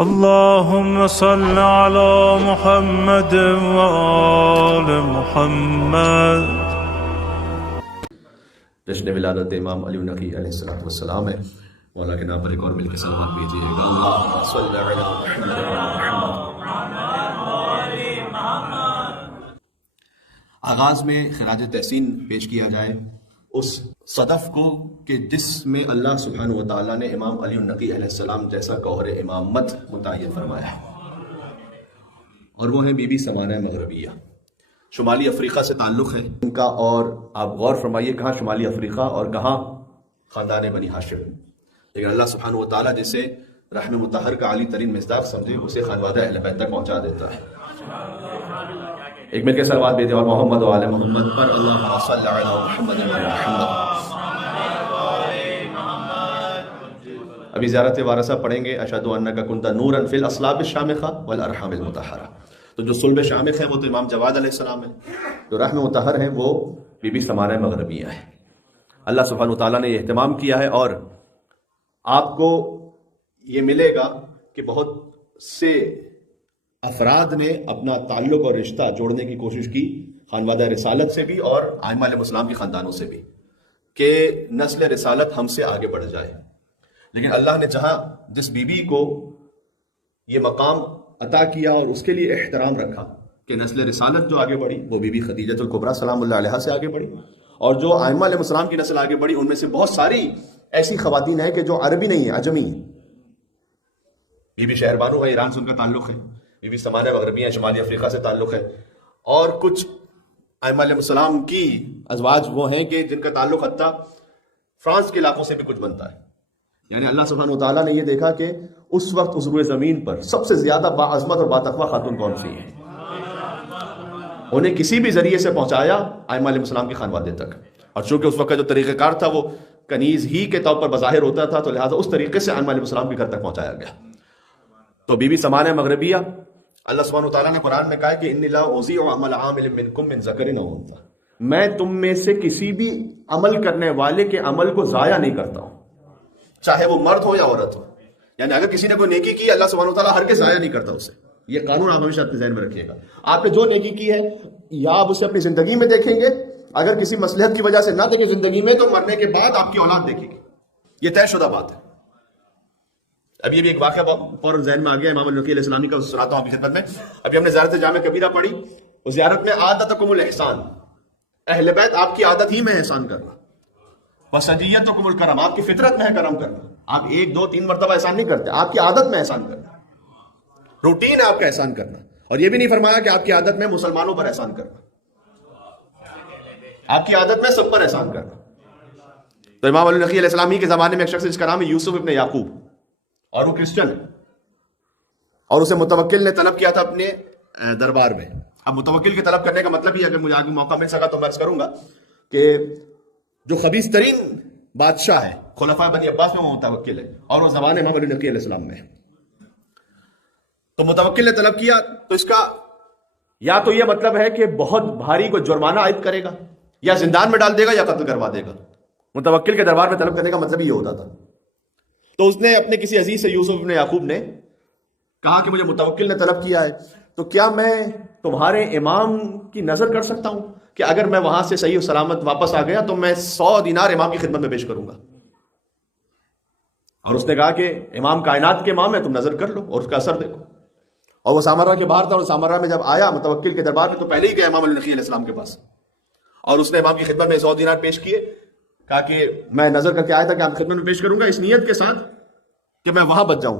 اللهم صل على محمد وآل محمد۔ جشن ولادت امام علی نقی علیہ السلام ہے، مولا کے نام پر ایک اور مل کے صلوات بھیجیے گا۔ اللہم صل علی محمد محمد۔ آغاز میں خراج تحسین پیش کیا جائے اس صدف کو کہ جس میں اللہ سبحانہ و تعالیٰ نے امام علی النقی علیہ السلام جیسا گوہر امامت متعین فرمایا ہے، اور وہ ہیں بی بی سمانہ مغربیہ، شمالی افریقہ سے تعلق ہے ان کا۔ اور آپ غور فرمائیے کہاں شمالی افریقہ اور کہاں خاندان بنی ہاشم، لیکن اللہ سبحانہ و تعالیٰ جسے رحم مطہر کا عالی ترین مصداق سمجھے اسے خانوادہ اہل بیت تک پہنچا دیتا ہے۔ ایک مل کے صلوات بھیجیں اور محمد و آل محمد پر اللہم صل علی محمد و آل محمد۔ ابھی زیارت وارثہ پڑھیں گے، اشہد انک کنت نورا فی الاصلاب الشامخہ والارحام المطہرہ۔ تو جو صلب شامخ ہے وہ تو امام جواد علیہ السلام ہے، جو رحم مطہر ہے وہ بی بی سمانہ مغربیہ ہے۔ اللہ سبحانہ وتعالیٰ نے یہ اہتمام کیا ہے، اور آپ کو یہ ملے گا کہ بہت سے افراد نے اپنا تعلق اور رشتہ جوڑنے کی کوشش کی خانوادہ رسالت سے بھی اور ائمہ علیہ السلام کے خاندانوں سے بھی، کہ نسل رسالت ہم سے آگے بڑھ جائے، لیکن اللہ نے جہاں جس بی بی کو یہ مقام عطا کیا اور اس کے لیے احترام رکھا کہ نسل رسالت جو آگے بڑھی وہ بی بی خدیجہ الکبریٰ سلام اللہ علیہا سے آگے بڑھی، اور جو ائمہ علیہ السلام کی نسل آگے بڑھی ان میں سے بہت ساری ایسی خواتین ہیں کہ جو عربی نہیں ہیں، عجمی ہیں۔ بی بی شہربانو ہے، ایران سے ان کا تعلق ہے، بی بی سمانہ مغربی ہیں، شمالی افریقہ سے تعلق ہے، اور کچھ ائمہ علیہ السلام کی ازواج وہ ہیں کہ جن کا تعلق حتیٰ فرانس کے علاقوں سے بھی کچھ بنتا ہے۔ یعنی اللہ سبحانہ وتعالیٰ نے یہ دیکھا کہ اس وقت اس روئے زمین پر سب سے زیادہ باعظمت اور باتقویٰ خاتون کون سی ہے، انہیں کسی بھی ذریعے سے پہنچایا ائمہ علیہ السلام کے خانوادے تک، اور چونکہ اس وقت کا جو طریقہ کار تھا وہ کنیز ہی کے طور پر بظاہر ہوتا تھا، تو لہٰذا اس طریقے سے ائمہ علیہ السلام کے گھر تک پہنچایا گیا۔ تو بی بی سمانہ مغربیہ، اللہ سبحانہ وتعالیٰ نے قرآن میں کہا کہ انی لا اضیع عمل عامل منکم من ذکر او انثی، میں تم میں سے کسی بھی عمل کرنے والے کے عمل کو ضائع نہیں کرتا ہوں، چاہے وہ مرد ہو یا عورت ہو۔ یعنی اگر کسی نے کوئی نیکی کی اللہ سبحانہ وتعالیٰ ہرگز ضائع نہیں کرتا اسے۔ یہ قانون آپ ہمیشہ اپنے ذہن میں رکھیے گا، آپ نے جو نیکی کی ہے یا آپ اسے اپنی زندگی میں دیکھیں گے، اگر کسی مصلحت کی وجہ سے نہ دیکھیں زندگی میں تو مرنے کے بعد آپ کی اولاد دیکھے گی، یہ طے شدہ بات ہے۔ اب یہ بھی ایک واقعہ فوراً ذہن میں آ گیا امام علی علیہ السلام کا، سناتا ہوں آپ کی خدمت میں۔ ابھی ہم نے زیارت جامع کبیرہ پڑھی، اس زیارت میں عادتکم الاحسان، اہل بیت آپ کی عادت ہی میں احسان کرنا، وسجیتکم الکرم، آپ کی فطرت میں ہے کرم کرنا، آپ 1 2 3 مرتبہ احسان نہیں کرتے، آپ کی عادت میں احسان کرنا، روٹین ہے آپ کا احسان کرنا۔ اور یہ بھی نہیں فرمایا کہ آپ کی عادت میں مسلمانوں پر احسان کرنا، آپ کی عادت میں سب پر احسان کرنا۔ تو امام علی علیہ السلام ہی کے زمانے میں ایک شخص جس کا نام ہے یوسف ابن یعقوب، اور وہ کرسچن ہے، اور اسے متوکل نے طلب کیا تھا اپنے دربار میں۔ اب متوکل کے طلب کرنے کا مطلب ہی اگر مجھے آگے موقع مل سکا تو میں عرض کروں گا کہ جو خبیث ترین بادشاہ ہے خلفاء بنی عباس میں وہ متوکل ہے، اور وہ زبان امام علی علیہ السلام میں ہے۔ تو متوکل نے طلب کیا، تو اس کا یا تو یہ مطلب ہے کہ بہت بھاری کو جرمانہ عائد کرے گا، یا زندان میں ڈال دے گا، یا قتل کروا دے گا۔ متوکل کے دربار میں طلب کرنے کا مطلب یہ ہوتا تھا۔ تو اس نے اپنے کسی عزیز سے یوسف ابن یعقوب نے کہا کہ مجھے متوکل نے طلب کیا ہے، تو کیا میں تمہارے امام کی نظر کر سکتا ہوں کہ اگر میں وہاں سے صحیح و سلامت واپس آ گیا تو میں 100 دینار امام کی خدمت میں پیش کروں گا۔ اور اس نے کہا کہ امام کائنات کے امام ہے، تم نظر کر لو اور اس کا اثر دیکھو۔ اور وہ سامرہ کے باہر تھا، اور سامرہ میں جب آیا متوکل کے دربار میں تو پہلے ہی گیا امام علیہ السلام کے پاس، اور اس نے امام کی خدمت میں 100 دینار پیش کیے، کہا کہ میں نظر کر کے آیا تھا کہ آپ کی خدمت میں پیش کروں گا اس نیت کے ساتھ کہ میں وہاں بچ جاؤں،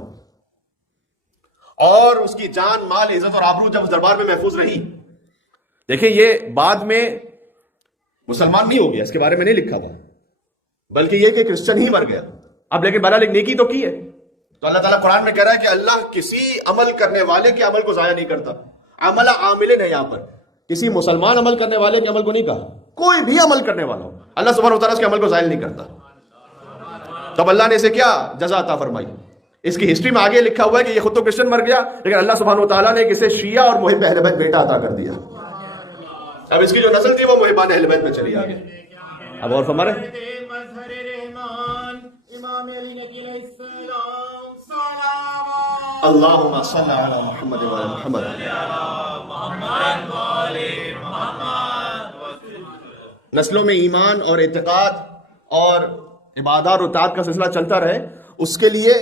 اور اس کی جان مال عزت اور آبرو جب اس دربار میں محفوظ رہی۔ دیکھیں یہ بعد میں مسلمان نہیں ہو گیا، اس کے بارے میں نہیں لکھا تھا، بلکہ یہ کہ کرسچن ہی مر گیا۔ اب لیکن بہرحال ایک نیکی تو کی ہے۔ تو اللہ تعالیٰ قرآن میں کہہ رہا ہے کہ اللہ کسی عمل کرنے والے کے عمل کو ضائع نہیں کرتا۔ عمل عاملن ہے یہاں پر، کسی مسلمان عمل کرنے والے کے عمل کو نہیں کہا، کوئی بھی عمل کرنے والا ہو اللہ سبحانہ وتعالیٰ اس کے عمل کو ضائع نہیں کرتا۔ تب اللہ نے اسے کیا جزا عطا فرمائی؟ اس کی ہسٹری میں آگے لکھا ہوا ہے کہ یہ خود تو کرسچن مر گیا، لیکن اللہ سبحانہ وتعالیٰ نے اسے شیعہ اور محب اہل بیت بیٹا عطا کر دیا۔ اب اس کی جو نسل تھی وہ محبان اہل بیت میں چلی آگے۔ اب اور فرما رہے امام علی علیہ السلام اللہم صلی علی محمد و علی محمد. نسلوں میں ایمان اور اعتقاد اور عبادات اور طاعت کا سلسلہ چلتا رہے، اس کے لیے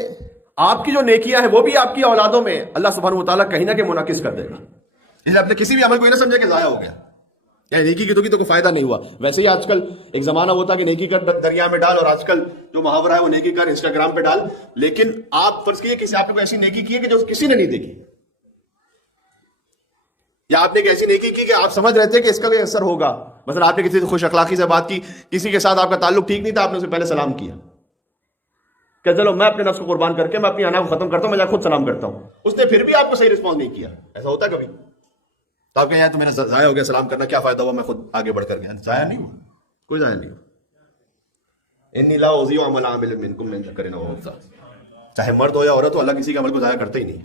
آپ کی جو نیکیاں ہیں وہ بھی آپ کی اولادوں میں اللہ سبحانہ و تعالیٰ کہیں نہ کہ منعکس کر دے گا. اس لیے اپنے کسی بھی عمل کو یہ نہ سمجھے کہ ضائع ہو گیا، یا نیکی کی تو کوئی فائدہ نہیں ہوا. ویسے ہی آج کل ایک زمانہ ہوتا کہ نیکی کر دریا میں ڈال، اور آج کل جو محاورہ ہے وہ نیکی کر انسٹاگرام پہ ڈال. لیکن آپ فرض کیے کسی آپ نے کوئی ایسی نیکی کی ہے کہ جو کسی نے نہیں دیکھی، یا آپ نے ایک ایسی نیکی کی کہ آپ سمجھ رہے تھے کہ اس کا کوئی اثر ہوگا. مثلا آپ نے کسی سے خوش اخلاقی سے بات کی، کسی کے ساتھ آپ کا تعلق ٹھیک نہیں تھا، آپ نے اسے پہلے سلام کیا کہ چلو میں اپنے نفس کو قربان کر کے میں اپنی انا کو ختم کرتا ہوں، میں جا خود سلام کرتا ہوں. اس نے پھر بھی آپ کو صحیح رسپانس نہیں کیا. ایسا ہوتا کبھی؟ تو آپ کہیں یار تو میرا ضائع ہو گیا سلام کرنا، کیا فائدہ ہوا، میں خود آگے بڑھ کر گیا. ضائع نہیں ہوا، کوئی ضائع نہیں ہوا. انی لا اضیع عمل عامل منکم من ذکر او انثی، چاہے مرد ہو یا عورت ہو، اللہ کسی کے عمل کو ضائع کرتے ہی نہیں.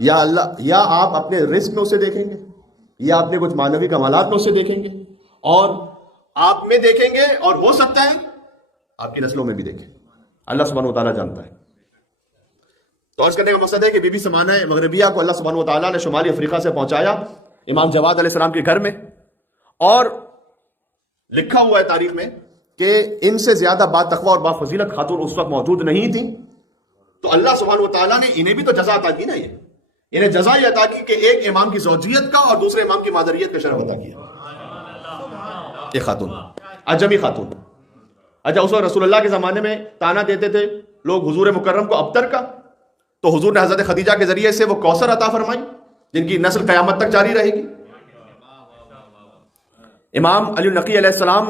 یا اللہ، یا آپ اپنے رزق میں اسے دیکھیں گے، یا اپنے کچھ معنوی کمالات میں اسے دیکھیں گے، اور آپ میں دیکھیں گے، اور ہو سکتا ہے آپ کی نسلوں میں بھی دیکھیں. اللہ سبحانہ و تعالیٰ جانتا ہے. تو عرض کرنے کا مقصد ہے کہ بی بی سمانہ مغربیہ کو اللہ سبحانہ و تعالیٰ نے شمالی افریقہ سے پہنچایا امام جواد علیہ السلام کے گھر میں، اور لکھا ہوا ہے تاریخ میں کہ ان سے زیادہ با تقوی اور با فضیلت خاتون اس وقت موجود نہیں تھی. تو اللہ سبحانہ و تعالیٰ نے انہیں بھی تو جزا عطا کی نا، انہیں جزا یہ عطا کی کہ ایک امام کی زوجیت کا اور دوسرے امام کی مادریت کا شرف عطا کیا. ایک خاتون، عجمی خاتون. اچھا، اس وقت رسول اللہ کے زمانے میں تانا دیتے تھے لوگ حضور مکرم کو ابتر کا، تو حضور نے حضرت خدیجہ کے ذریعے سے وہ کوثر عطا فرمائی جن کی نسل قیامت تک جاری رہے گی. امام علی نقی علیہ السلام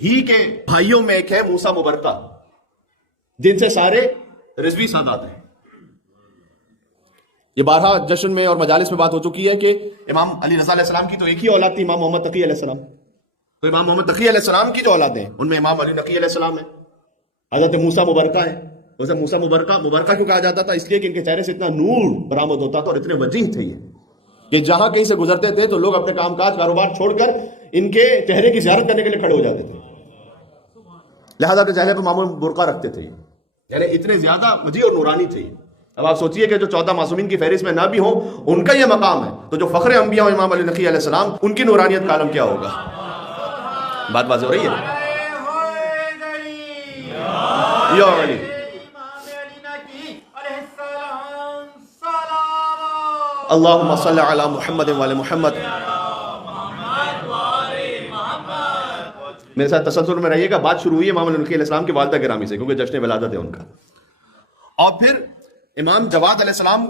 ہی کے بھائیوں میں ایک ہے موسیٰ مبرکہ، جن سے سارے رضوی سادات ہیں. یہ بارہا جشن میں اور مجالس میں بات ہو چکی ہے کہ امام علی رضا علیہ السلام کی تو ایک ہی اولاد تھی، امام محمد تقی علیہ السلام. تو امام محمد تقی علیہ السلام کی جو اولاد ہیں ان میں امام علی نقی علیہ السلام ہے، حضرت موسیٰ مبرکہ ہے. اسے موسیٰ مبرکہ کیوں کہا جاتا تھا؟ اس لیے کہ ان کے چہرے سے اتنا نور برآمد ہوتا تھا اور اتنے وجیح تھے یہ کہ جہاں کہیں سے گزرتے تھے تو لوگ اپنے کام کاج کاروبار چھوڑ کر ان کے چہرے کی زیارت کرنے کے لیے کھڑے ہو جاتے تھے. لہذا اپنے چہرے پہ معمول برقع رکھتے تھے، یعنی اتنے زیادہ وجیح اور نورانی تھے. اب آپ سوچئے کہ جو 14 معصومین کی فہرست میں نہ بھی ہوں ان کا یہ مقام ہے، تو جو فخر انبیاء امام علی نقی علیہ السلام، ان کی نورانیت کا عالم کیا ہوگا. بات واضح ہو رہی ہے؟ یا علی اللہم صلی علی محمد و علی محمد. میرے ساتھ تسلسل میں رہیے گا. بات شروع ہوئی امام علی نقی علیہ السلام کی والدہ گرامی سے، کیونکہ جشن ولادت ہے ان کا. اور پھر امام جواد علیہ السلام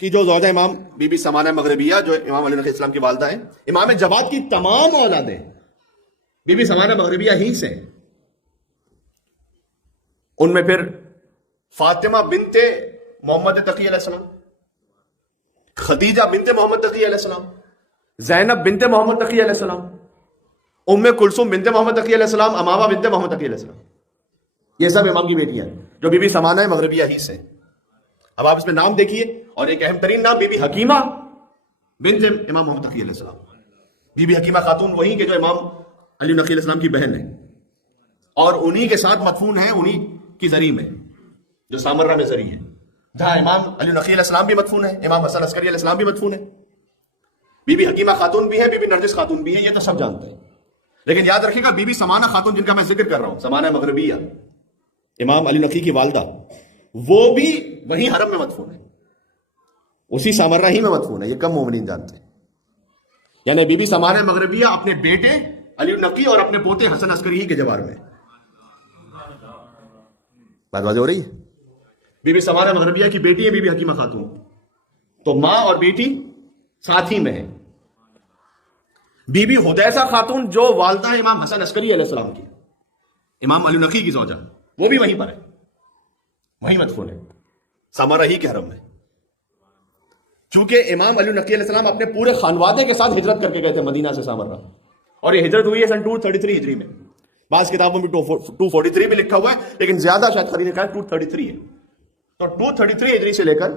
کی جو زوجہ امام بی بی سمانہ مغربیہ جو امام علی نقی السلام کی والدہ ہیں، امام جواد کی تمام اولادیں بی بی سمانہ مغربیہ ہی سے. ان میں پھر فاطمہ بنت محمد تقی علیہ السلام، خدیجہ بنت محمد تقی علیہ السلام، زینب بنت محمد تقی علیہ السلام، ام کلثوم بنت محمد تقی علیہ السلام، امامہ بنت محمد تقی علیہ السلام. یہ سب امام کی بیٹیاں ہیں جو بی بی سمانہ مغربیہ ہی سے. اب آپ اس میں نام دیکھیے، اور ایک اہم ترین نام بی بی حکیمہ بنت امام محمد تقی علیہ السلام. بی بی حکیمہ خاتون وہی کہ جو امام علی نقی علیہ السلام کی بہن ہے، اور انہی کے ساتھ مدفون ہے انہی کی زری میں جو سامرہ میں زری ہے، جہاں امام علی نقی علیہ السلام بھی مدفون ہے، امام حسن عسکری علیہ السلام بھی مدفون ہے. بی بی حکیمہ خاتون بھی ہے، بی بی نرجس خاتون بھی ہے، یہ تو سب جانتے ہیں. لیکن یاد رکھیے گا بی بی سمانہ خاتون جن کا میں ذکر کر رہا ہوں، سمانہ مغربیہ، امام علی نقی کی والدہ، وہ بھی وہی حرم میں مدفون ہے، اسی سامرہ ہی میں مدفون ہے. یہ کم مومنین جانتے ہیں. یعنی بی بی سمانہ مغربیہ اپنے بیٹے علی نقی اور اپنے پوتے حسن عسکری ہی کے جوار میں. بات واضح ہو رہی ہے؟ بی بی سمانہ مغربیہ کی بیٹی ہے بی بی حکیمہ خاتون، تو ماں اور بیٹی ساتھ ہی میں ہے. بی بی حدیثہ خاتون جو والدہ ہے امام حسن عسکری علیہ السلام کی، امام علی نقی کی زوجہ، وہ بھی وہیں پر ہے، وہیں مدفون ہے، سامرہ ہی کے حرم میں. چونکہ امام علی نقی علیہ السلام اپنے پورے خانوادے کے ساتھ ہجرت کر کے گئے تھے مدینہ سے سامرہ، اور یہ ہجرت ہوئی ہے سن 233 ہجری میں. بعض کتابوں میں 243 بھی لکھا ہوا ہے، لیکن زیادہ شاید خریدنے کا 233 ہے. تو 233 ہجری سے لے کر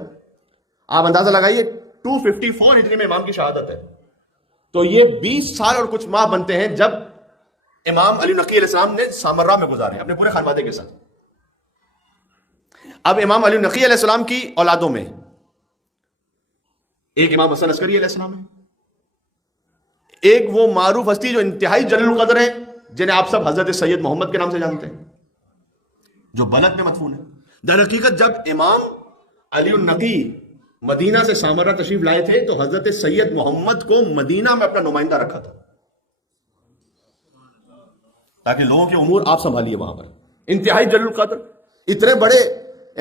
آپ اندازہ لگائیے 254 ہجری میں امام کی شہادت ہے. تو یہ 20 سال اور کچھ ماہ بنتے ہیں جب امام علی نقی علیہ السلام نے سامرہ میں گزارے اپنے پورے خانوادے کے ساتھ. اب امام علی نقی علیہ السلام کی اولادوں میں ایک امام حسن عسکری علیہ السلام ہے، ایک وہ معروف ہستی جو انتہائی جلیل القدر ہے، جنہیں آپ سب حضرت سید محمد کے نام سے جانتے ہیں، جو بلد میں مدفون ہے۔ در حقیقت جب امام علی النقی مدینہ سے سامرہ تشریف لائے تھے تو حضرت سید محمد کو مدینہ میں اپنا نمائندہ رکھا تھا تاکہ لوگوں کے امور آپ سنبھالیے وہاں پر۔ انتہائی جلیل القدر، اتنے بڑے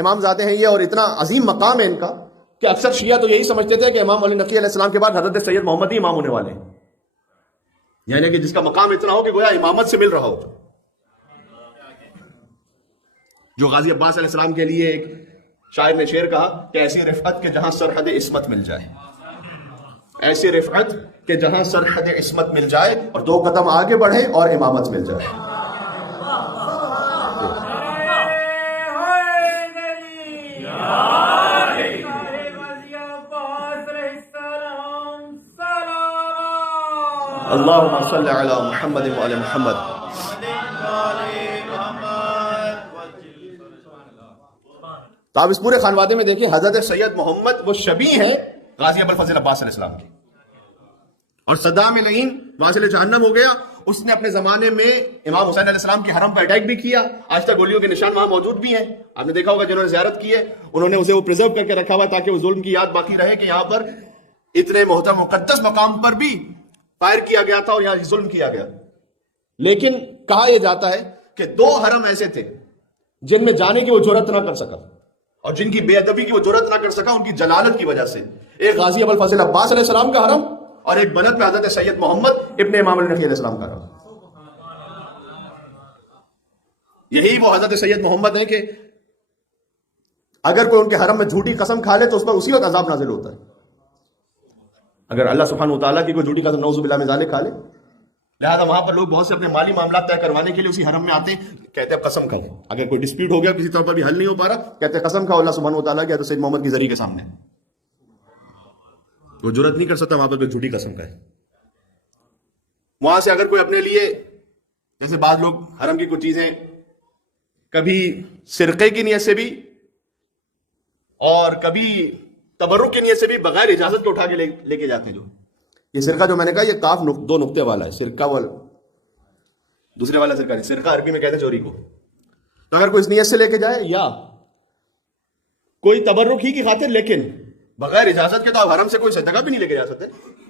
امام زادے ہیں یہ، اور اتنا عظیم مقام ہے ان کا کہ اکثر شیعہ تو یہی سمجھتے تھے کہ امام علی نقی علیہ السلام کے بعد حضرت سید محمد ہی امام ہونے والے ہیں، یعنی کہ جس کا مقام اتنا ہو کہ گویا امامت سے مل رہا ہو۔ جو غازی عباس علیہ السلام کے لیے ایک شاعر نے شعر کہا کہ ایسی رفعت کہ جہاں سرحد عصمت مل جائے، ایسی رفعت کہ جہاں سرحد عصمت مل جائے اور 2 قدم آگے بڑھے اور امامت مل جائے۔ اللہم صل علی محمد وعلی محمد۔ تو آپ اس پورے خانوادے میں دیکھیں حضرت سید محمد وہ شبیہ ہیں غازی ابو الفضل عباس علیہ السلام کی، اور صدام لعین واصل جہنم ہو گیا، اس نے اپنے زمانے میں امام حسین علیہ السلام کی حرم پر اٹیک بھی کیا، آج تک گولیوں کے نشان وہاں موجود بھی ہیں، آپ نے دیکھا ہوگا جنہوں نے زیارت کی ہے انہوں نے اسے وہ پرزرو کر کے رکھا ہوا ہے تاکہ وہ ظلم کی یاد باقی رہے کہ یہاں پر اتنے محترم مقدس مقام پر بھی فائر کیا گیا تھا اور یہاں ظلم کیا گیا۔ لیکن کہا یہ جاتا ہے کہ 2 حرم ایسے تھے جن میں جانے کی وہ جرأت نہ کر سکا اور جن کی بے ادبی کی وہ جرأت نہ کر سکا ان کی جلالت کی وجہ سے، ایک غازی ابو الفضل عباس علیہ السلام کا حرم اور ایک بلد میں حضرت سید محمد ابن امام علی نقی علیہ السلام کا حرم۔ یہی وہ حضرت سید محمد ہیں کہ اگر کوئی ان کے حرم میں جھوٹی قسم کھا لے تو اس پر اسی وقت عذاب نازل ہوتا ہے، اگر اللہ سبحانہ وتعالیٰ کی کوئی جھوٹی قسم نعوذ باللہ من ذالک کھا لے۔ لہذا وہاں پر لوگ بہت سے اپنے مالی معاملات طے کروانے کے لیے اسی حرم میں آتے ہیں، کہتے ہیں قسم کھاؤ، اگر کوئی ڈسپیوٹ ہو گیا کسی طور پر بھی حل نہیں ہو پا رہا کہتے ہیں قسم کھاؤ اللہ سبحانہ وتعالیٰ کی حضرت سید محمد کی ذریعے کے سامنے، وہ جرأت نہیں کر سکتا وہاں پر کوئی جھوٹی قسم کھائے۔ وہاں سے اگر کوئی اپنے لیے، جیسے بعض لوگ حرم کی کچھ چیزیں کبھی سرقے کی نیت سے بھی اور کبھی تبرک کی نیت سے بھی بغیر اجازت کے اٹھا کے لے کے جاتے ہیں، جو یہ سرقہ جو میں نے کہا یہ کاف 2 نقطے والا ہے، سرقہ والا دوسرے والا سرقہ نہیں، سرقہ عربی میں کہتے ہیں چوری کو۔ تو اگر کوئی اس نیت سے لے کے جائے یا کوئی تبرک ہی کی خاطر لیکن بغیر اجازت کے، تو آپ حرم سے کوئی صدقہ بھی نہیں لے کے جا سکتے،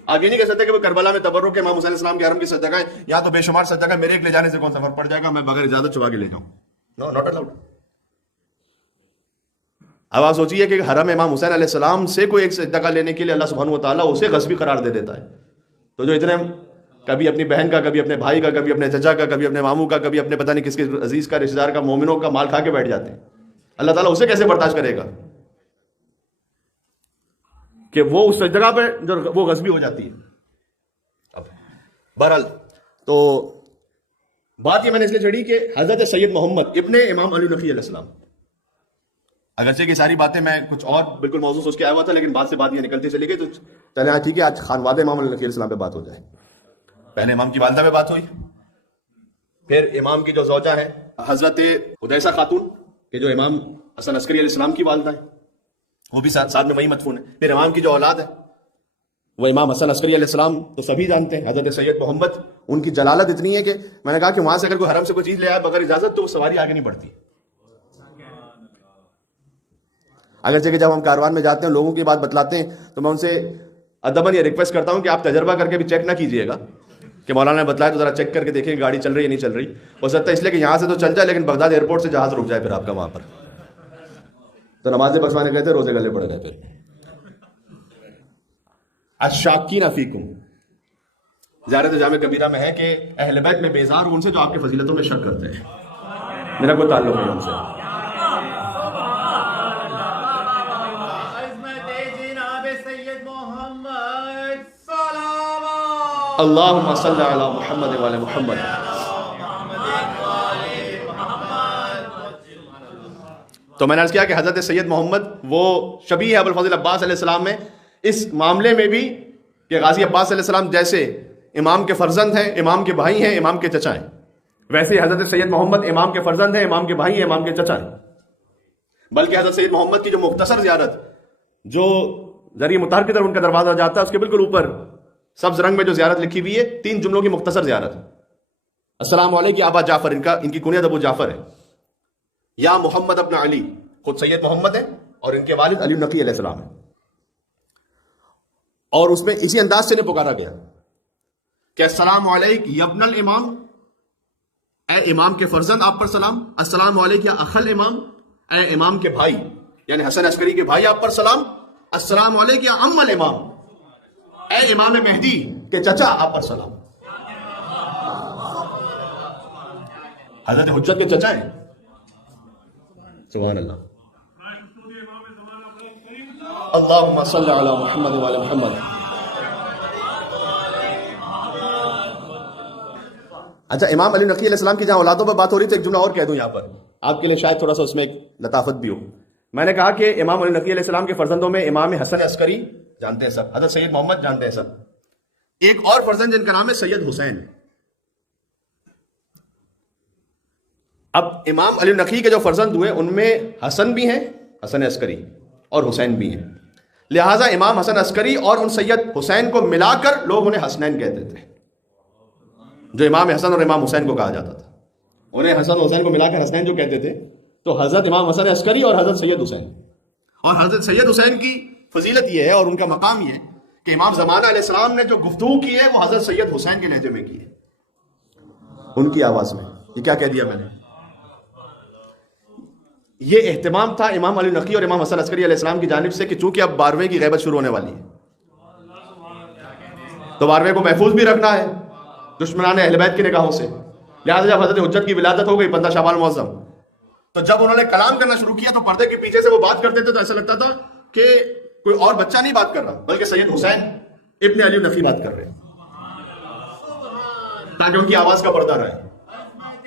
آگے نہیں کہہ سکتے کہ وہ کربلا میں تبرک ہے امام حسین علیہ السلام کے حرم کی صدقہ ہے، یہاں تو بے شمار صدقہ ہے، میرے ایک لے جانے سے کون سا فرق پڑ جائے گا، میں بغیر اجازت چبا کے لے جاؤں، نو ناٹ الاؤڈ۔ اب آپ سوچیے کہ حرم امام حسین علیہ السلام سے کوئی ایک صدقہ لینے کے لیے اللہ سبحانہ وتعالیٰ اسے غصبی قرار دے دیتا ہے، تو جو اتنے کبھی اپنی بہن کا، کبھی اپنے بھائی کا، کبھی اپنے چچا کا، کبھی اپنے ماموں کا، کبھی اپنے پتہ نہیں کس کے عزیز کا، رشتہ دار کا، مومنوں کا مال کھا کے بیٹھ جاتے ہیں، اللہ تعالیٰ اسے کیسے برداشت کرے گا کہ وہ اس جگہ پہ جو وہ غصبی ہو جاتی ہے۔ اب بہرحال تو بات یہ میں نے اس لیے چھڑی کہ حضرت سید محمد ابن امام علی نقی علیہ السلام، اگرچہ کہ ساری باتیں میں کچھ اور بالکل موضوع سوچ کے آیا ہوا تھا لیکن بات سے بات یہ نکلتی چلی گئی، تو چلے ٹھیک ہے آج خانواد امام علی نقی علیہ السلام پہ بات ہو جائے۔ پہلے امام کی والدہ پہ بات ہوئی، پھر امام کی جو زوجہ ہے حضرت حدیثہ خاتون کہ جو امام حسن عسکری علیہ السلام کی والدہ ہے، وہ بھی ساتھ میں وہی مدفون ہے۔ پھر امام کی جو اولاد ہے وہ امام حسن عسکری علیہ السلام تو سبھی جانتے ہیں، حضرت سید محمد، ان کی جلالت اتنی ہے کہ میں نے کہا کہ وہاں سے اگر کوئی حرم سے کوئی چیز لے آئے بغیر اجازت تو وہ سواری آگے نہیں بڑھتی۔ اگرچہ کہ جب ہم کاروان میں جاتے ہیں لوگوں کی بات بتلاتے ہیں تو میں ان سے ادباً یہ ریکویسٹ کرتا ہوں کہ آپ تجربہ کر کے بھی چیک نہ کیجیے گا کہ مولانا نے بتلایا تو ذرا چیک کر کے دیکھیں گاڑی چل رہی ہے نہیں چل رہی، ہو سکتا ہے اس لیے کہ یہاں سے تو چل جائے لیکن بغداد ایئرپورٹ سے جہاز رک جائے پھر آپ کا وہاں پر، تو نمازیں بخشوانے گئے تھے روزے گلے پڑ گئے۔ پھر الشاکین فیکم، زیارت جامع کبیرہ میں ہے کہ اہل بیت میں بیزار ہوں ان سے جو آپ کی فضیلتوں میں شک کرتے ہیں، میرا کوئی تعلق نہیں ان سے۔ اللہم صلی علی محمد وعلی محمد۔ تو میں نے عرض کیا کہ حضرت سید محمد وہ شبیہ ابو الفضل عباس علیہ السلام میں اس معاملے میں بھی کہ غازی عباس علیہ السلام جیسے امام کے فرزند ہیں، امام کے بھائی ہیں، امام کے چچا ہیں، ویسے حضرت سید محمد امام کے فرزند ہیں، امام کے بھائی ہیں، امام کے چچا ہیں۔ بلکہ حضرت سید محمد کی جو مختصر زیارت، جو ذریعہ مطہر کی طرف ان کا دروازہ جاتا ہے، اس کے بالکل اوپر سبز رنگ میں جو زیارت لکھی ہوئی ہے، 3 جملوں کی مختصر زیارت: السلام علیکم ابا جعفر، ان کی کنیت ابو جعفر ہے، یا محمد ابن علی، خود سید محمد ہے، اور ان کے والد علی نقی علیہ السلام ہے. اور اس میں اسی انداز سے انہیں پکارا گیا کہ السلام علیکم یا ابن الامام، اے امام کے فرزند آپ پر سلام. السلام علیکم یا اخ الامام، اے امام کے بھائی یعنی حسن عسکری کے بھائی آپ پر سلام. السلام علیکم یا ام الامام، اے امام مہدی کے چچا آپ پر سلام. حضرت حجت کے چچا ہیں. سبحان اللہ. اللہم صلی علی محمد وعلی محمد. اچھا، امام علی نقی علیہ السلام کی جہاں اولادوں پر بات ہو رہی تو ایک جملہ اور کہہ دوں یہاں پر آپ کے لیے، شاید تھوڑا سا اس میں ایک لطافت بھی ہو. میں نے کہا کہ امام علی نقی علیہ السلام کے فرزندوں میں امام حسن عسکری جانتے ہیں سب، حضرت سید محمد جانتے ہیں سب. ایک اور فرزند جن کا نام ہے سید حسین. اب امام علی نقی کے جو فرزند ہوئے ان میں حسن بھی ہیں، حسن عسکری، اور حسین بھی ہیں. لہٰذا امام حسن عسکری اور ان سید حسین کو ملا کر لوگ انہیں حسنین کہتے تھے، جو امام حسن اور امام حسین کو کہا جاتا تھا. انہیں حسن اور حسین کو ملا کر حسنین جو کہتے تھے، تو حضرت امام حسن عسکری اور حضرت سید حسین. اور حضرت سید حسین کی فضیلت یہ ہے اور ان کا مقام یہ ہے کہ امام زمانہ علیہ السلام نے جو گفتگو کی ہے وہ حضرت سید حسین کے لہجے میں کی ہے، ان کی آواز میں. یہ کیا کہہ دیا میں نے؟ یہ اہتمام تھا امام علی نقی اور امام حسن عسکری علیہ السلام کی جانب سے کہ چونکہ اب 12ویں کی غیبت شروع ہونے والی ہے تو 12ویں کو محفوظ بھی رکھنا ہے دشمنان اہل بیت کی نگاہوں سے. لہٰذا جب حضرت حجت کی ولادت ہو گئی 15 شعبان معظم، تو جب انہوں نے کلام کرنا شروع کیا تو پردے کے پیچھے سے وہ بات کرتے تھے تو ایسا لگتا تھا کہ کوئی اور بچہ نہیں بات کر رہا بلکہ سید حسین ابن علی نقی بات کر رہے ہیں، تاکہ ان کی آواز کا پردہ رہے.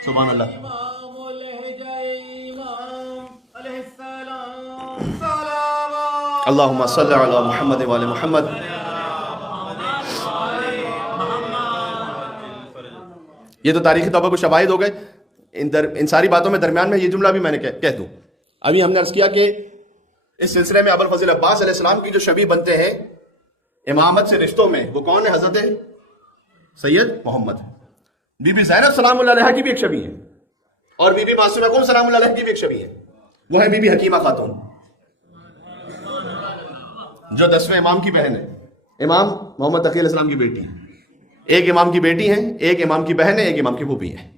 سبحان اللہ. اللہم صلی علی محمد وعلی محمد. یہ تو تاریخی طور پر کچھ شواہد ہو گئے. ان ساری باتوں میں درمیان میں یہ جملہ بھی میں نے کہہ دوں. ابھی ہم نے عرض کیا کہ اس سلسلے میں ابوالفضل عباس علیہ السلام کی جو شبیہ بنتے ہیں امامت سے رشتوں میں، وہ کون ہے؟ حضرت سید محمد. بی بی زینب سلام اللہ علیہ کی بھی ایک شبیہ ہے، اور بی بی معصومہ کم سلام اللہ علیہ کی بھی ایک شبیہ ہے، وہ ہے بی بی حکیمہ خاتون، جو 10ویں امام کی بہن ہے، امام محمد تقی علیہ السلام کی بیٹی ہے. ایک امام کی بیٹی ہیں، ایک امام کی بہن ہے، ایک امام کی پھوپھی ہے.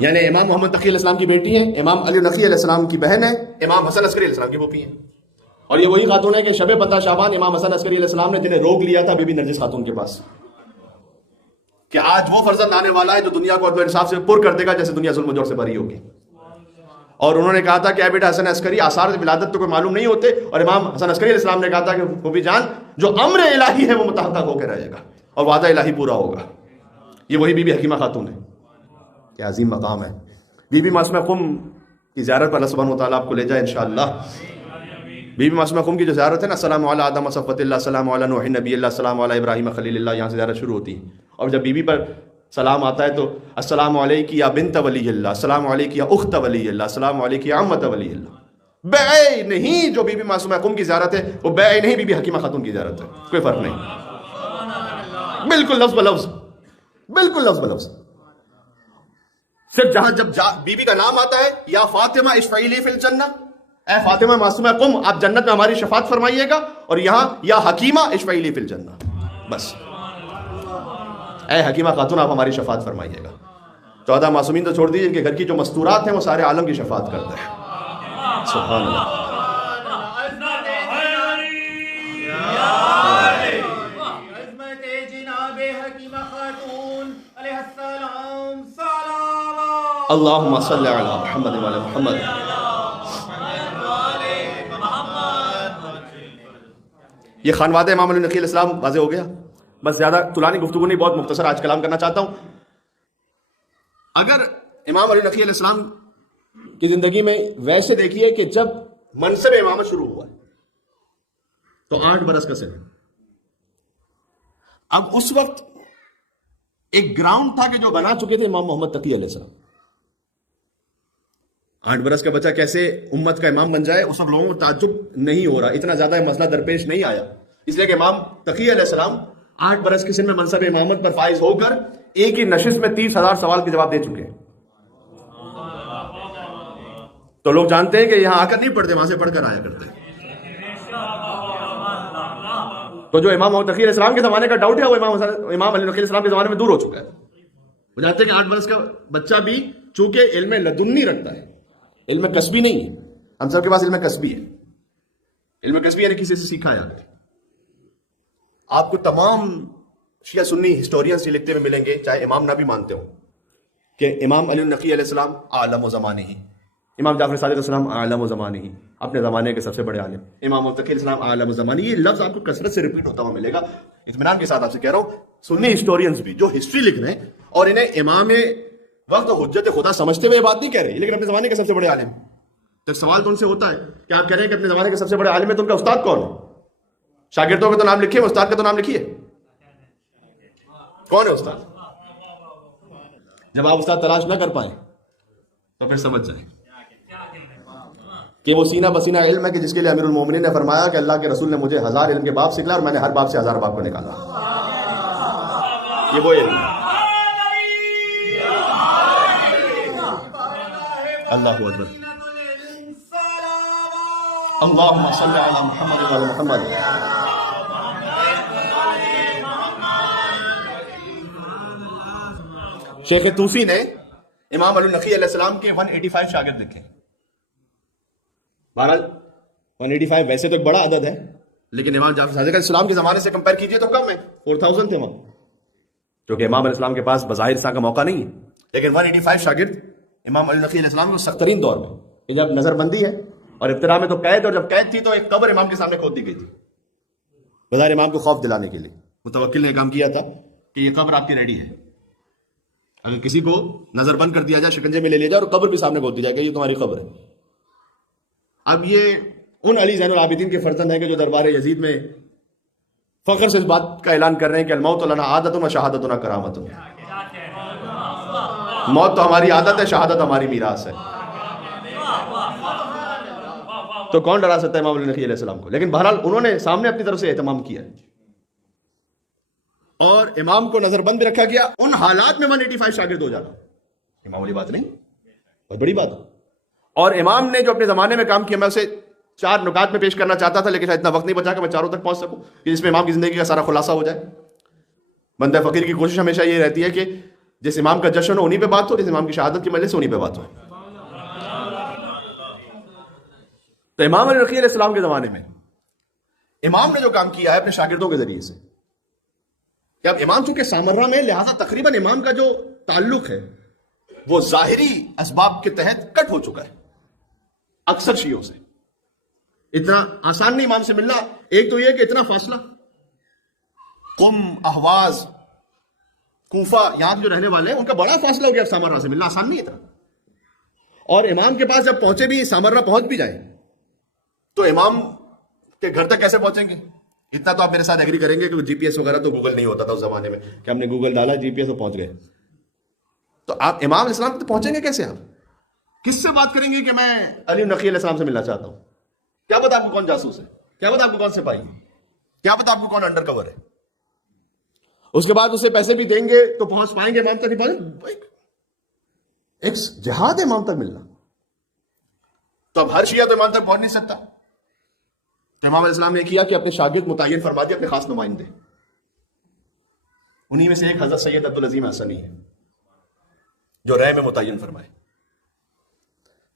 یعنی امام محمد تقی علیہ السلام کی بیٹی ہے، امام علی نقی علیہ السلام کی بہن ہے، امام حسن عسکری علیہ السلام کی پھوپھی ہے. اور یہ وہی خاتون ہے کہ شب 15 شعبان امام حسن عسکری علیہ السلام نے جنہیں روک لیا تھا بی بی نرجس خاتون کے پاس کہ آج وہ فرزند آنے والا ہے جو دنیا کو عدل و انصاف سے پر کر دے گا جیسے دنیا ظلم و جور سے بری ہوگی. اور انہوں نے کہا تھا کہ اے بیٹا حسن عسکری، آثار ولادت تو کوئی معلوم نہیں ہوتے، اور امام حسن عسکری علیہ السلام نے کہا تھا کہ پھوپھی جان جو امر الہی ہے وہ متحقق ہو کے رہے گا اور وعدہ الہی پورا ہوگا. یہ وہی بی بی حکیمہ خاتون ہے. کیا عظیم مقام ہے. بی بی معصومہ قم کی زیارت پر اللہ سبحانہ وتعالیٰ آپ کو لے جائے انشاءاللہ. بی بی معصومہ قم کی جو زیارت ہے نا، السلام علی آدم صفوت اللہ، السلام علی نوح نبی اللہ، السلام علی ابراہیم خلیل اللہ، یہاں سے زیارت شروع ہوتی ہے. اور جب بی بی پر سلام آتا ہے تو السلام علیک یا بنت ولی اللہ، السلام علیک یا اخت ولی اللہ، السلام علیک یا عمت ولی اللہ. بے نہیں، جو بی بی معصومہ قم کی زیارت ہے وہ بے نہیں بی بی حکیمہ خاتون کی زیارت ہے، کوئی فرق نہیں، بالکل لفظ بلفظ، بالکل لفظ بلفظ. صرف جہاں جب بی بی کا نام آتا ہے یا فاطمہ اشفعی لی فی الجنہ، اے فاطمہ معصومہ قم آپ جنت میں ہماری شفاعت فرمائیے گا، اور یہاں یا حکیمہ اشفعی لی فی الجنہ، بس اے حکیمہ خاتون آپ ہماری شفاعت فرمائیے گا. 14 معصومین تو چھوڑ دیجیے کہ گھر کی جو مستورات ہیں وہ سارے عالم کی شفاعت کرتے ہیں. سبحان اللہ. اللہم صلی علی محمد وعلی محمد. یہ خانوادہ امام علی نقی علیہ السلام واضح ہو گیا. بس زیادہ طولانی گفتگو نہیں، بہت مختصر آج کلام کرنا چاہتا ہوں. اگر امام علی نقی علیہ السلام کی زندگی میں ویسے دیکھیے کہ جب منصب امامت شروع ہوا تو 8 برس کا سن. اب اس وقت ایک گراؤنڈ تھا کہ جو بنا چکے تھے امام محمد تقی علیہ السلام. 8 برس کا بچہ کیسے امت کا امام بن جائے، اس وقت لوگوں کو تعجب نہیں ہو رہا، اتنا زیادہ مسئلہ درپیش نہیں آیا، اس لیے کہ امام تقی علیہ السلام 8 برس کی سن میں منصب امامت پر فائز ہو کر ایک ہی نشست میں 30,000 سوال کے جواب دے چکے ہیں. تو لوگ جانتے ہیں کہ یہاں آ کر نہیں پڑھتے، وہاں سے پڑھ کر آیا کرتے ہیں. تو جو امام تقی علیہ السلام کے زمانے کا ڈاؤٹ ہے وہ امام علی نقی علیہ السلام کے زمانے میں دور ہو چکا ہے. وہ جانتے ہیں کہ 8 برس کا بچہ بھی چونکہ علم لدنی رکھتا ہے، علم کسبی نہیں ہے. ہم سب کے پاس علم کسبی ہے. علم کسبی یعنی کسی سے سیکھا ہے. آپ کو تمام شیعہ سنی ہسٹورینز یہ لکھتے ہوئے ملیں گے، چاہے امام نہ بھی مانتے ہوں، کہ امام علی نقی علیہ السلام عالم و زمانے ہی، امام جعفر صادق علیہ السلام عالم و زمانے ہی، اپنے زمانے کے سب سے بڑے عالم، امام متقی علیہ السلام عالم و زمانے. یہ لفظ آپ کو کثرت سے ریپیٹ ہوتا ہوا ملے گا. اطمینان کے ساتھ آپ سے کہہ رہا ہوں، سنی ہسٹورینز بھی جو ہسٹری لکھ رہے ہیں اور انہیں امام وقت حجت خدا سمجھتے ہوئے بات نہیں کہہ رہے، لیکن اپنے زمانے کے سب سے بڑے عالم. تو سوال تو ان سے ہوتا ہے کہ آپ کہہ رہے ہیں کہ اپنے زمانے کے سب سے بڑے عالم ہے، تو ان کا استاد کون ہے؟ شاگردوں کا تو نام لکھیے، استاد کا تو نام لکھیے. کون ہے استاد؟ جب آپ استاد تلاش نہ کر پائیں تو پھر سمجھ جائیں کہ وہ سینہ بسینہ علم ہے، کہ جس کے لیے امیر المومنین نے فرمایا کہ اللہ کے رسول نے مجھے 1000 علم کے باب سکھلا اور میں نے ہر باب سے 1000 باب کو نکالا. یہ وہ علم ہے. اللہ اکبر. اللہم صلی علی محمد وعلی محمد. شیخ طوسی نے امام علی نقی علیہ السلام کے 185 شاگرد لکھے. بہرحال 185 ویسے تو ایک بڑا عدد ہے، لیکن امام جعفر صادق علیہ السلام کے زمانے سے کمپیئر کیجئے تو کم ہے. 4000 تھے وہاں، کیونکہ امام علیہ السلام کے پاس بظاہر سا کا موقع نہیں ہے. لیکن 185 شاگرد امام علی نقی علیہ السلام کو سخت ترین دور میں، کہ جب نظر بندی ہے اور ابتدا میں تو قید، اور جب قید تھی تو ایک قبر امام کے سامنے کھود دی گئی تھی بظاہر امام کو خوف دلانے کے لیے. متوکل نے کام کیا تھا کہ یہ قبر آپ کی ریڈی ہے، اگر کسی کو نظر بند کر دیا جائے، شکنجے میں لے لیا جائے اور قبر بھی سامنے کھود دی جائے کہ یہ تمہاری قبر ہے. اب یہ ان علی زین العابدین کے فرزند ہیں کہ جو دربار یزید میں فخر سے اس بات کا اعلان کر رہے ہیں کہ الموت لنا عادت و شہادتنا کرامت. موت تو ہماری عادت ہے، شہادت ہماری میراث ہے. تو کون ڈرا سکتا ہے امام علی نقی علیہ السلام کو؟ لیکن بہرحال انہوں نے سامنے اپنی طرف سے اہتمام کیا اور امام کو نظر بند بھی رکھا گیا. ان حالات میں 185 شاگرد ہو جانا یہ معمولی بات نہیں، بہت بڑی بات. اور امام نے جو اپنے زمانے میں کام کیا، میں اسے 4 نکات میں پیش کرنا چاہتا تھا، لیکن اتنا وقت نہیں بچا کہ میں چاروں تک پہنچ سکوں کہ جس میں امام کی زندگی کا سارا خلاصہ ہو جائے. بندہ فقیر کی کوشش ہمیشہ یہ رہتی ہے کہ جس امام کا جشن ہو انہی پہ بات ہو، جس امام کی شہادت کی مجلس سے انہی پہ بات ہو. تو امام علی نقی علیہ السلام کے زمانے میں امام نے جو کام کیا ہے اپنے شاگردوں کے ذریعے سے، کہ اب امام چونکہ سامرہ میں، لہذا تقریباً امام کا جو تعلق ہے وہ ظاہری اسباب کے تحت کٹ ہو چکا ہے اکثر شیعوں سے. اتنا آسان نہیں امام سے ملنا. ایک تو یہ کہ اتنا فاصلہ، قم، اہواز، کوفہ، یہاں کے جو رہنے والے ہیں ان کا بڑا فاصلہ ہو گیا. اب سامرہ سے ملنا آسان نہیں اتنا. اور امام کے پاس جب پہنچے بھی، سامرہ پہنچ بھی جائیں تو امام کے گھر تک کیسے پہنچیں گے؟ اتنا تو آپ میرے ساتھ ایگری کریں گے کہ جی پی ایس وغیرہ تو گوگل نہیں ہوتا تھا اس زمانے میں کہ ہم نے گوگل ڈالا جی پی ایس اور پہنچ گئے. تو آپ امام علیہ السلام تک پہنچیں گے کیسے؟ آپ کس سے بات کریں گے کہ میں علی نقی علیہ السلام سے ملنا چاہتا ہوں؟ کیا پتا آپ کو کون جاسوس ہے، کیا پتا آپ کو کون سپاہی ہے، کیا پتا آپ کو کون انڈر کور ہے. اس کے بعد اسے پیسے بھی دیں گے تو پہنچ پائیں گے امام تک؟ نہیں پہنچ. ایک جہاد ہے امام تک ملنا. تو اب ہر شیعہ تو امام تک پہنچ نہیں سکتا. تو امام علیہ السلام نے کیا کہ اپنے شاگرد متعین فرما دیے، اپنے خاص نمائندے. انہی میں سے ایک حضرت سید عبدالعظیم حسنی ہے جو رائے میں متعین فرمائے.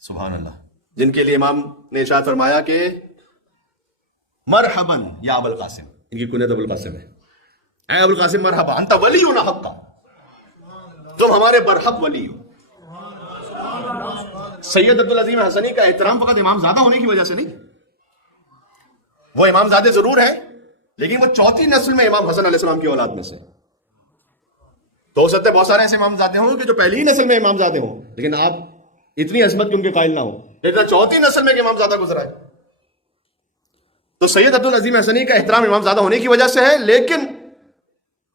سبحان اللہ. جن کے لیے امام نے ارشاد فرمایا کہ مرحباً یا ابو القاسم، ان کی کنیت ابو القاسم ہے. اے ابو القاسم مرحبا، انت ولینا حقا، تم ہمارے برحق ولی ہو. سید عبدالعظیم حسنی کا احترام فقط امام زادہ ہونے کی وجہ سے نہیں. وہ امام زادے ضرور ہیں، لیکن وہ 4تھی نسل میں امام حسن علیہ السلام کی اولاد میں سے. تو ہو سکتا ہے بہت سارے ایسے امام زادے ہوں کہ جو پہلی ہی نسل میں امام زادے ہوں، لیکن آپ اتنی عظمت کے ان کے قائل نہ ہو، لیکن 4تھی نسل میں امام زادہ گزرا ہے. تو سید عبدالعظیم حسنی کا احترام امام زادہ ہونے کی وجہ سے ہے، لیکن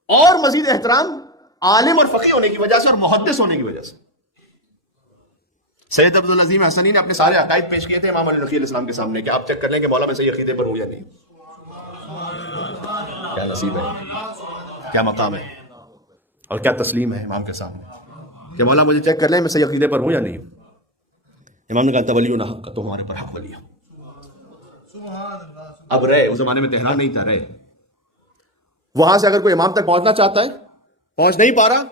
اور مزید احترام عالم اور فقیہ ہونے کی وجہ سے اور محدث ہونے کی وجہ سے. سید عبدالعظیم حسنی نے اپنے سارے عقائد پیش کیے تھے امام علی نقی علیہ السلام کے سامنے کہ آپ چیک کر لیں کہ مولا میں صحیح عقیدے پر ہوں یا نہیں. کیا نصیب ہے، کیا مقام ہے اور کیا تسلیم ہے امام کے سامنے کہ مولا مجھے چیک کر لیں میں صحیح عقیدے پر ہوں یا نہیں. امام نے کہا تولیون حق، تو ہمارے پر حق ولی ہو. اب رہے اس زمانے میں تہران نہیں تھا، رہے وہاں سے اگر کوئی امام تک پہنچنا چاہتا ہے پہنچ نہیں پا رہا،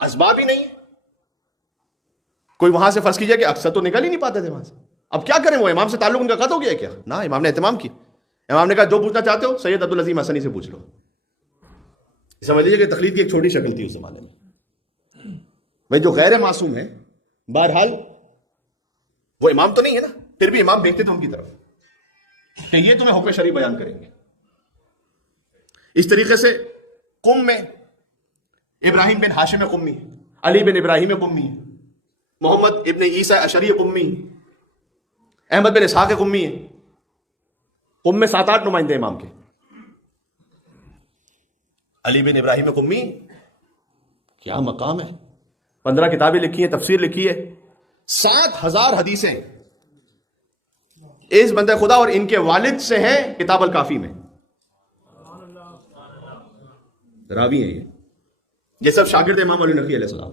اسباب ہی نہیں، کوئی وہاں سے فرض کیجئے کہ اکثر تو نکل ہی نہیں پاتے تھے وہاں سے، اب کیا کریں؟ وہ امام سے تعلق ان کا قطع ہو گیا ہے کیا؟ نہ، امام نے اہتمام کی. امام نے کہا جو پوچھنا چاہتے ہو سید عبدالعظیم حسنی سے پوچھ لو. سمجھ لیجیے کہ تقلید کی ایک چھوٹی شکل تھی اس زمانے میں. بھائی جو غیر معصوم ہے بہرحال وہ امام تو نہیں ہے نا، پھر بھی امام دیکھتے تھے ان کی طرف کہ یہ تمہیں حکم شریع بیان کریں گے. اس طریقے سے قم میں ابراہیم بن ہاشم قمی، علی بن ابراہیم قمی، محمد ابن عیسیٰ اشری قمی، احمد بن اسحاق قمی ہے. قم میں 7-8 نمائندے امام کے. علی بن ابراہیم قمی کیا مقام ہے، 15 کتابیں لکھی ہیں، تفسیر لکھی ہے، 7,000 حدیثیں اس بندے خدا اور ان کے والد سے ہیں کتاب الکافی میں. راوی ہیں یہ سب شاگرد امام علی نقی علیہ السلام.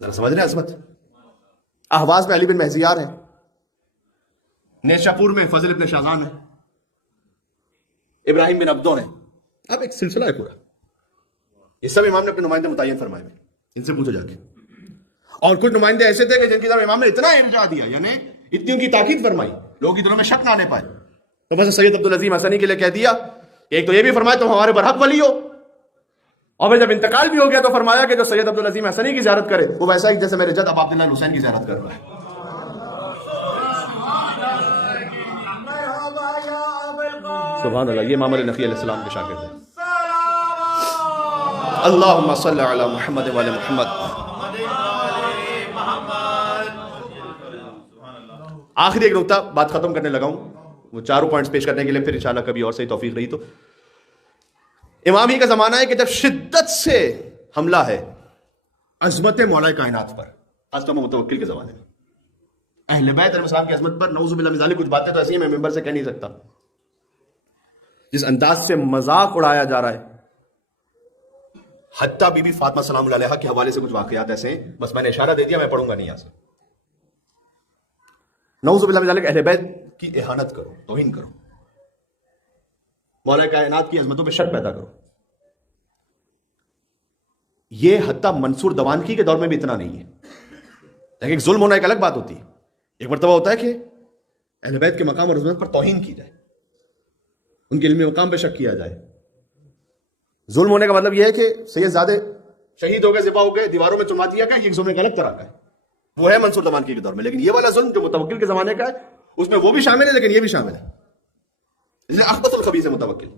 ذرا سمجھ رہے ہیں عظمت. اہواز میں علی بن مہزیار ہیں، نیشاپور میں فضل ابن شاہزان ہے، ابراہیم بن عبدون ہے. اب ایک سلسلہ ہے پورا. یہ سب امام نے اپنے نمائندے متعین فرمائے ہوئے، ان سے پوچھو جا کے. اور کچھ نمائندے ایسے تھے کہ جن کی طرف امام نے اتنا ارجاع دیا، یعنی اتنی ان کی تاکید فرمائی لوگوں کی دلوں میں شک نہ آنے پائے. تو بس سید عبدالعظیم حسنی کے لیے کہہ دیا کہ ایک تو یہ بھی فرمایا تم ہمارے پر حق ولی ہو، اور پھر جب انتقال بھی ہو گیا تو فرمایا کہ جو سید عبدالعظیم حسنی کی زیارت کرے وہ ویسا ہی جیسے میرے جد ابا عبداللہ حسین کی زیارت کر رہا ہے. سبحان اللہ. یہ امام علی نقی علیہ السلام کے شاگرد ہیں. اللہم صلی علی محمد وعلی محمد. آخری ایک نقطہ بات ختم کرنے لگا ہوں، وہ 4 پوائنٹس پیش کرنے کے لیے، پھر انشاءاللہ کبھی اور صحیح توفیق رہی تو. امام ہی کا زمانہ ہے کہ جب شدت سے حملہ ہے عظمت مولا کائنات پر، خاص طور پر متوکل کے زمانے میں اہل بیت علیہ السلام کی عظمت پر نعوذ باللہ من ذالک کچھ باتیں تو ایسی ہیں میں ممبر سے کہہ نہیں سکتا. جس انداز سے مذاق اڑایا جا رہا ہے، حتیٰ بی بی فاطمہ سلام اللہ علیہا کے حوالے سے کچھ واقعات ایسے ہیں، بس میں نے اشارہ دے دیا، میں پڑھوں گا نہیں یہاں سے. نعوذ باللہ من ذالک اہل بیت کی اہانت کرو، توہین کرو، مولا کائنات کی عظمتوں پہ شک پیدا کرو. یہ حتیٰ منصور دوانکی کے دور میں بھی اتنا نہیں ہے. لیکن ایک ظلم ہونا ایک الگ بات ہوتی ہے. ایک مرتبہ ہوتا ہے کہ اہل بیت کے مقام اور عظمت پر توہین کی جائے، ان کے علمی مقام پہ شک کیا جائے. ظلم ہونے کا مطلب یہ ہے کہ سید زادے شہید ہو گئے، ذبح ہو گئے، دیواروں میں چما دیا گیا، یہ ظلم ایک الگ طرح کا ہے. وہ ہے منصور دوانکی کے دور میں. لیکن یہ والا ظلم جو متوکل کے زمانے کا ہے اس میں وہ بھی شامل ہے، لیکن یہ بھی شامل ہے. اس لیے اخبث الخبیث ہے متوکل.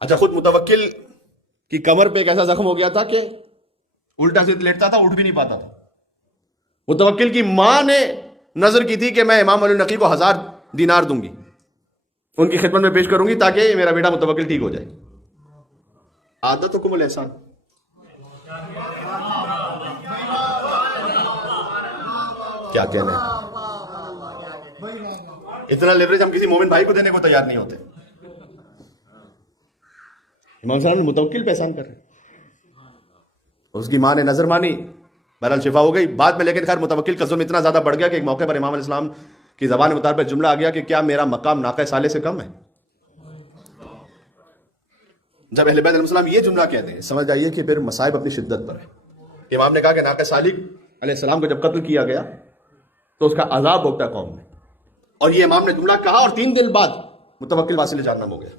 اچھا، خود متوکل کی کمر پہ ایک ایسا زخم ہو گیا تھا کہ الٹا سے لیٹتا تھا، اٹھ بھی نہیں پاتا تھا. متوکل کی ماں نے نظر کی تھی کہ میں امام علی نقی کو 1000 دینار دوں گی، ان کی خدمت میں پیش کروں گی تاکہ میرا بیٹا متوکل ٹھیک ہو جائے. عادتکم الاحسان. کیا کہنا ہے، اتنا لیوریج ہم کسی مومن بھائی کو دینے کو تیار نہیں ہوتے. امام صاحب نے متوکل پہ احسان کر رہے، اس کی ماں نے نظر مانی، بہرحال شفا ہو گئی بعد میں. لیکن خیر متوکل کا ظلم اتنا زیادہ بڑھ گیا کہ ایک موقع پر امام علیہ السلام کی زبان مطابق پر جملہ آ گیا کہ کیا میرا مقام ناقہ صالح سے کم ہے؟ جب اہل بیت علیہ السلام یہ جملہ کہتے ہیں سمجھ جائیے کہ پھر مصائب اپنی شدت پر ہے. امام نے کہا کہ ناقہ صالح علیہ السلام کو جب قتل کیا گیا تو اس کا عذاب بھوگتا قوم نے. اور یہ امام نے جملہ کہا اور 3 دن بعد متوکل واصل جہنم ہو گیا.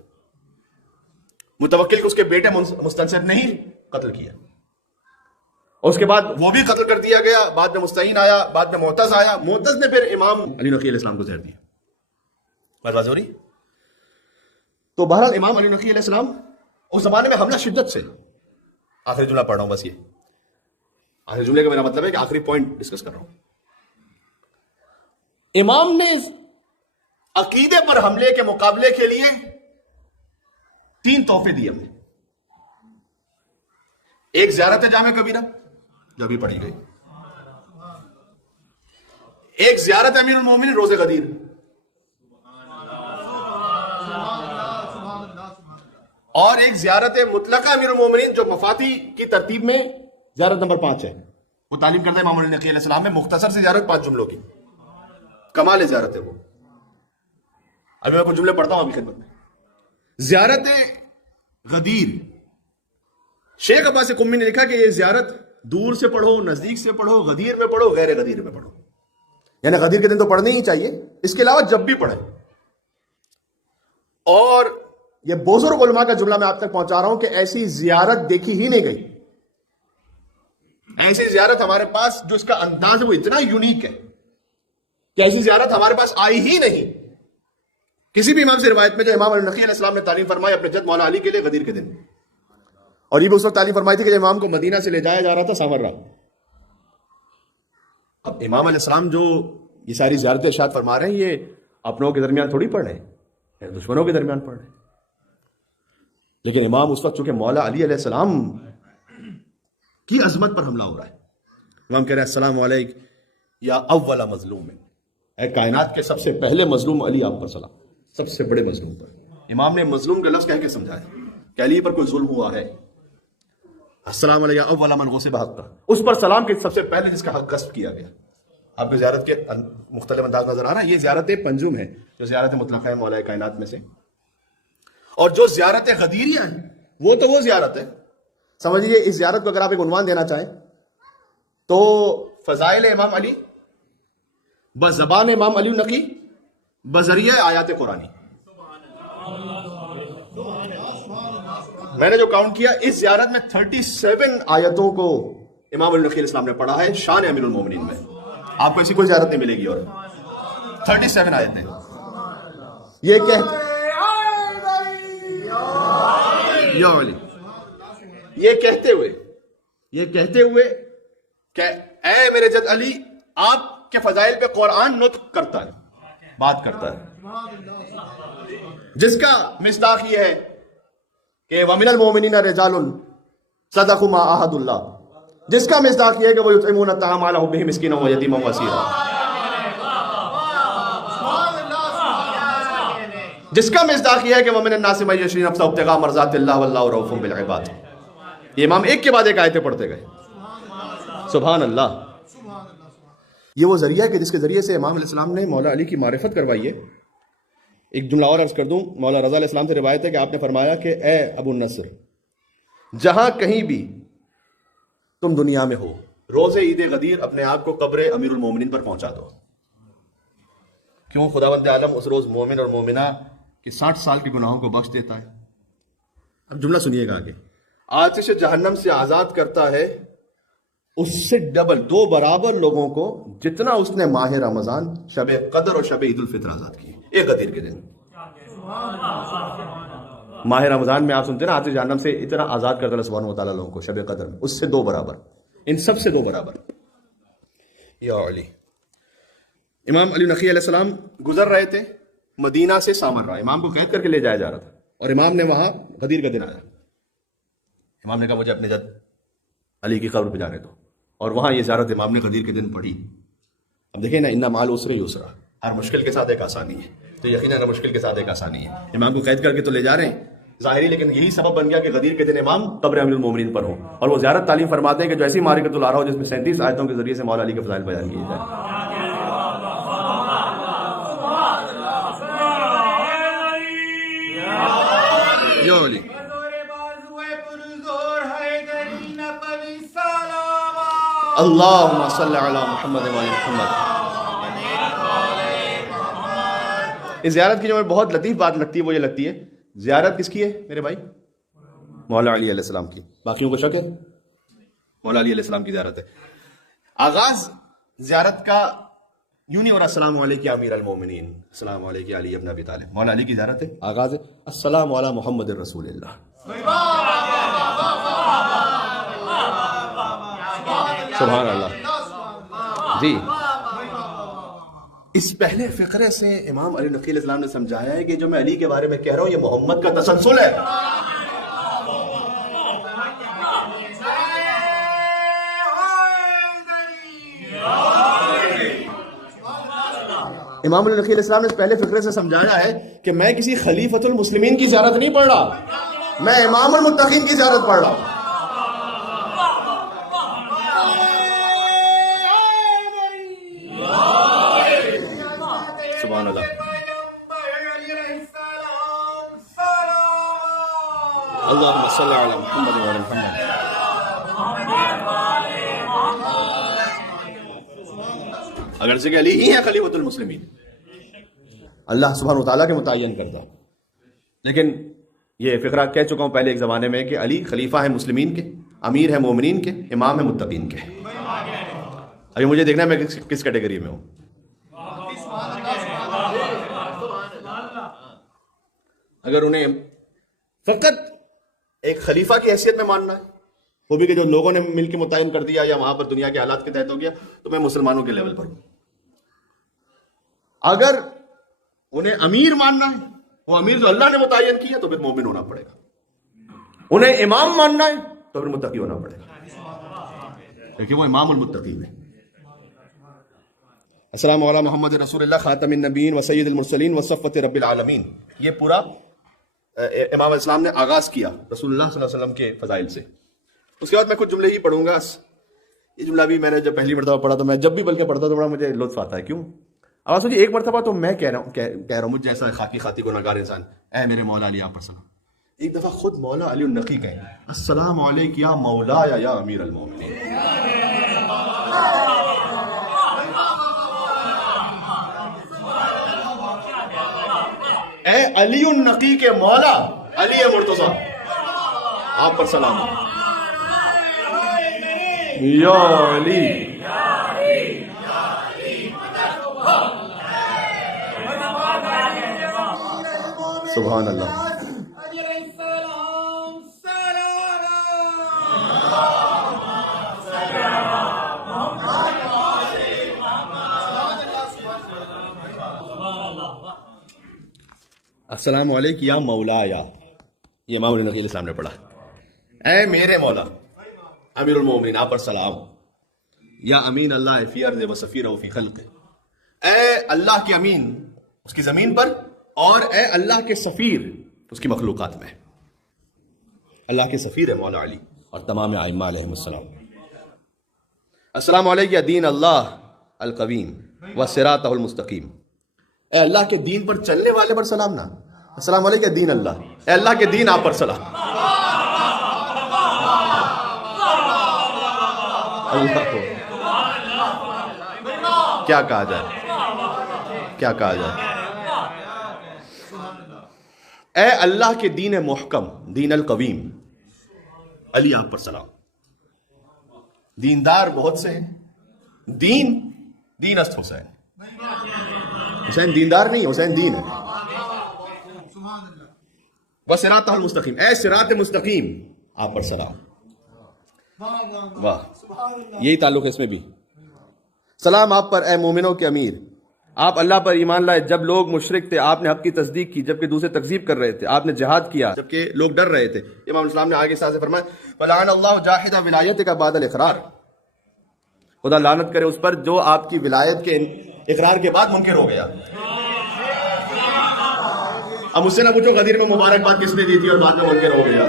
متوکل کو اس کے بیٹے مستنصر نے ہی قتل کیا، اور اس کے بعد وہ بھی قتل کر دیا گیا. بعد میں مستعین آیا، بعد میں معتز آیا. معتز نے پھر امام علی نقی علیہ السلام کو زہر دیا. بات واضح ہو رہی؟ تو بہرحال امام علی نقی علیہ السلام اس زمانے میں حملہ شدت سے. آخری جملہ پڑھ رہا ہوں، بس یہ آخری جملے کا میرا مطلب ہے کہ آخری پوائنٹ ڈسکس کر رہا ہوں. امام نے عقیدے پر حملے کے مقابلے کے لیے 3 تحفے دیے ہمیں. ایک زیارت جامع کبیرہ جو بھی پڑھی گئی، ایک زیارت امیر المومنین روز غدیر، اور ایک زیارت مطلقہ امیر المومنین جو مفاتی کی ترتیب میں زیارت نمبر 5 ہے، وہ تعلیم کرتا ہے امام علی نقی علیہ السلام میں، مختصر سے زیارت 5 جملوں کی، کمال زیارت ہے وہ۔ ابھی میں کچھ جملے پڑھتا ہوں ابھی خدمت میں۔ زیارت غدیر، شیخ عباس قمی نے لکھا کہ یہ زیارت دور سے پڑھو، نزدیک سے پڑھو، غدیر میں پڑھو، غیر غدیر میں پڑھو، یعنی غدیر کے دن تو پڑھنے ہی چاہیے، اس کے علاوہ جب بھی پڑھیں۔ اور یہ بزرگ علماء کا جملہ میں آپ تک پہنچا رہا ہوں کہ ایسی زیارت دیکھی ہی نہیں گئی، ایسی زیارت ہمارے پاس جو اس کا انداز ہے وہ اتنا یونیک ہے کہ ایسی زیارت ہمارے پاس آئی ہی نہیں کسی بھی امام سے روایت میں، جو امام علی نقی علیہ السلام نے تعلیم فرمائی اپنے جد مولا علی کے لیے غدیر کے دن، اور یہ بھی اس وقت تعلیم فرمائی تھی کہ امام کو مدینہ سے لے جایا جا رہا تھا سامرہ۔ اب امام علیہ السلام جو یہ ساری زیارتیں ارشاد فرما رہے ہیں، یہ اپنوں کے درمیان تھوڑی پڑھ رہے ہیں، دشمنوں کے درمیان پڑھ رہے ہیں، لیکن امام اس وقت چونکہ مولا علی علیہ السلام کی عظمت پر حملہ ہو رہا ہے، امام کہہ رہے ہیں السلام علیکم یا اول مظلوم، اے کائنات کے سب سے پہلے مظلوم علی، آپ پر سلام، سب سے بڑے مظلوم پر۔ امام نے مظلوم کا لفظ کہہ کے سمجھایا کہ علی پر کوئی ظلم ہوا ہے، السلام علیکم اول من غصب حقہ، اس پر سلام کے سب سے پہلے جس کا حق غصب کیا گیا۔ آپ کو زیارت کے مختلف انداز نظر آ رہا ہے، یہ زیارت پنجم ہے جو زیارت مطلقہ ہے مولا کائنات میں سے، اور جو زیارت غدیریہ ہیں وہ تو وہ زیارت ہے، سمجھیے اس زیارت کو اگر آپ ایک عنوان دینا چاہیں تو فضائل امام علی بزبان امام علی نقی بذریعہ آیات قرآنی۔ میں نے جو کاؤنٹ کیا اس زیارت میں 37 آیتوں کو امام علی نقی علیہ السلام نے پڑھا ہے شان امیر المومنین میں، آپ کو ایسی کوئی زیارت نہیں ملے گی، اور 37 آیتیں یہ کہتے ہوئے کہ اے میرے جد علی، آپ کے فضائل پہ قرآن نطق کرتا ہے، بات کرتا ہے، جس کا مصداق یہ ہے کہ وَمِنَ الْمُؤْمِنِينَ رِجَالٌ صَدَقُوا مَا عَاهَدُوا اللَّهَ، جس کا مصداق یہ ہے کہ وَيُطْعِمُونَ الطَّعَامَ عَلَىٰ حُبِّهِ مِسْكِينًا وَيَتِيمًا وَأَسِيرًا، جس کا مصداق یہ ہے کہ وَمِنَ النَّاسِ مَن يَشْرِي نَفْسَهُ ابْتِغَاءَ مَرْضَاتِ اللَّهِ وَاللَّهُ رَءُوفٌ بِالْعِبَادِ۔ یہ امام ایک کے بعد ایک آیتیں پڑھتے گئے، سبحان اللہ۔ یہ وہ ذریعہ ہے کہ جس کے ذریعے سے امام علیہ السلام نے مولا علی کی معرفت کروائی ہے۔ ایک جملہ اور عرض کر دوں، مولا رضا علیہ السلام سے روایت ہے کہ آپ نے فرمایا کہ اے ابو النصر، جہاں کہیں بھی تم دنیا میں ہو، روز عید غدیر اپنے آپ کو قبر امیر المومنین پر پہنچا دو، کیوں خداوند عالم اس روز مومن اور مومنہ کے 60 سال کے گناہوں کو بخش دیتا ہے۔ اب جملہ سنیے گا آگے، آتش جہنم سے آزاد کرتا ہے اس سے ڈبل، 2 برابر لوگوں کو جتنا اس نے ماہ رمضان، شب قدر اور شب عید الفطر آزاد کی ایک غدیر کے دن۔ ماہ رمضان میں آپ سنتے ہیں نا، آتش جہنم سے اتنا آزاد کرتا ہے سبحانہ و تعالیٰ لوگوں کو، شب قدر میں اس سے 2 برابر، ان سب سے 2 برابر۔ یا علی، امام علی نقی علیہ السلام گزر رہے تھے مدینہ سے سامرہ، امام کو قید کر کے لے جایا جا رہا تھا، اور امام نے وہاں غدیر کا دن آیا، امام نے کہا مجھے اپنے جد علی کی قبر پہ جانے دو، اور وہاں یہ زیارت امام نے غدیر کے دن پڑھی۔ اب دیکھیں نا، ان مال عسر یسرا، ہر مشکل کے ساتھ ایک آسانی ہے، تو یقیناً ہر مشکل کے ساتھ ایک آسانی ہے۔ امام کو قید کر کے تو لے جا رہے ہیں ظاہری، لیکن یہی سبب بن گیا کہ غدیر کے دن امام قبر امیر المومنین پر ہوں، اور وہ زیارت تعلیم فرماتے ہیں کہ جو ایسی معرکۃ الارا ہو جس میں 37 آیتوں کے ذریعے سے مولا علی کے فضائل بیان کیے جائیں۔ اللہم صلی علی محمد و علی محمد۔ اس زیارت کی جو میں بہت لطیف بات لگتی ہے وہ یہ لگتی ہے، زیارت کس کی ہے میرے بھائی؟ مولا علی علیہ السلام کی، باقیوں کو شک ہے؟ مولا علی علیہ السلام کی زیارت ہے۔ آغاز زیارت کا یوں نہیں ہو رہا السلام علیکم یا امیر المومنین، السلام علیکم علی ابن ابی طالب، مولا علی کی زیارت ہے، آغاز ہے السلام علی محمد رسول اللہ۔ سبحان اللہ جی۔ اس پہلے فقرے سے امام علی نقی علیہ السلام نے سمجھایا ہے کہ جو میں علی کے بارے میں کہہ رہا ہوں یہ محمد کا تسلسل ہے، امام النقی علیہ السلام نے پہلے فقرے سے سمجھایا ہے کہ میں کسی خلیفۃ المسلمین کی زیارت نہیں پڑھ رہا، میں امام المتقین کی زیارت پڑھ رہا ہوں۔ سبحان اللہ، اللہم صلی علی محمد وعلی محمد۔ اگرچہ کہ علی ہی ہیں خلیفۃ المسلمین، اللہ سبحانہ وتعالیٰ کے متعین کرتا، لیکن یہ فقرہ کہہ چکا ہوں پہلے ایک زمانے میں کہ علی خلیفہ ہیں مسلمین کے، امیر ہیں مومنین کے، امام ہیں متقین کے۔ ابھی مجھے دیکھنا ہے میں کس کیٹیگری میں ہوں۔ اگر انہیں فقط ایک خلیفہ کی حیثیت میں ماننا ہے، وہ بھی کہ جو لوگوں نے مل کے متعین کر دیا یا وہاں پر دنیا کے حالات کے تحت ہو گیا، تو میں مسلمانوں کے لیول پر ہوں۔ اگر انہیں امیر ماننا ہے، وہ امیر جو اللہ نے متعین کیا، تو پھر مومن ہونا پڑے گا۔ انہیں امام ماننا ہے تو پھر متقی ہونا پڑے گا، کیونکہ وہ امام المتقین ہے۔ السلام علی محمد رسول اللہ خاتم النبیین و سید المرسلین و صفوت رب العالمین۔ یہ پورا امام علیہ السلام نے آغاز کیا رسول اللہ صلی اللہ علیہ وسلم کے فضائل سے۔ اس کے بعد میں کچھ جملے ہی پڑھوں گا۔ یہ جملہ بھی میں نے جب پہلی مرتبہ پڑھا تو میں جب بھی بلکہ پڑھتا تو بڑا مجھے لطف آتا ہے۔ کیوں؟ آواز سوچیے، ایک مرتبہ تو میں کہہ رہا ہوں مجھ جیسا خاکی خاطی گناہگار انسان، اے میرے مولا علی آپ پر سلام۔ ایک دفعہ خود مولا علی النقی کہیں، السلام علیک یا مولا یا امیر المومنین۔ اے علی النقی کے مولا علی مرتضی آپ پر سلام۔ یا علی، سبحان اللہ۔ السلام علیکم یا مولا یا، یہ امام النقی علیہ السلام نے پڑھا، اے میرے مولا امیر المومنین آپ پر سلام، یا امین اللہ فی ارض و سفیرہ فی خلق، اے اللہ کے امین اس کی زمین پر، اور اے اللہ کے سفیر اس کی مخلوقات میں۔ اللہ کے سفیر ہے مولا علی اور تمام ائمہ علیہم السلام۔ السلام علیکم یا دین اللہ القویم و صراطہ المستقیم، اے اللہ کے دین پر چلنے والے پر سلام نہ، السلام علیکم یا دین اللہ، اے اللہ کے دین آپ پر سلام۔ اللہ کو کیا کہا جائے، کیا کہا جائے۔ اے اللہ کے دین محکم، دین القویم، علی آپ پر سلام۔ دیندار بہت سے ہیں، دین است حسین، حسین دیندار نہیں، حسین دین ہے۔ وصراط المستقیم، اے صراط مستقیم آپ پر سلام۔ واہ، یہی تعلق ہے اس میں بھی۔ سلام آپ پر اے مومنوں کے امیر، آپ اللہ پر ایمان لائے جب لوگ مشرک تھے، آپ نے حق کی تصدیق کی جبکہ دوسرے تکذیب کر رہے تھے، آپ نے جہاد کیا جبکہ لوگ ڈر رہے تھے۔ امام اسلام نے آگے سے فرمایا وَلَعَنَ اللَّهُ جَاحِدَ وِلَایَتِکَ بَعْدَ الْإِقْرَارِ، خدا لعنت کرے اس پر جو آپ کی ولایت کے اقرار کے بعد منکر ہو گیا۔ اب مجھ سے نہ پوچھو غدیر میں مبارکباد کس نے دی تھی اور بعد میں منکر ہو گیا۔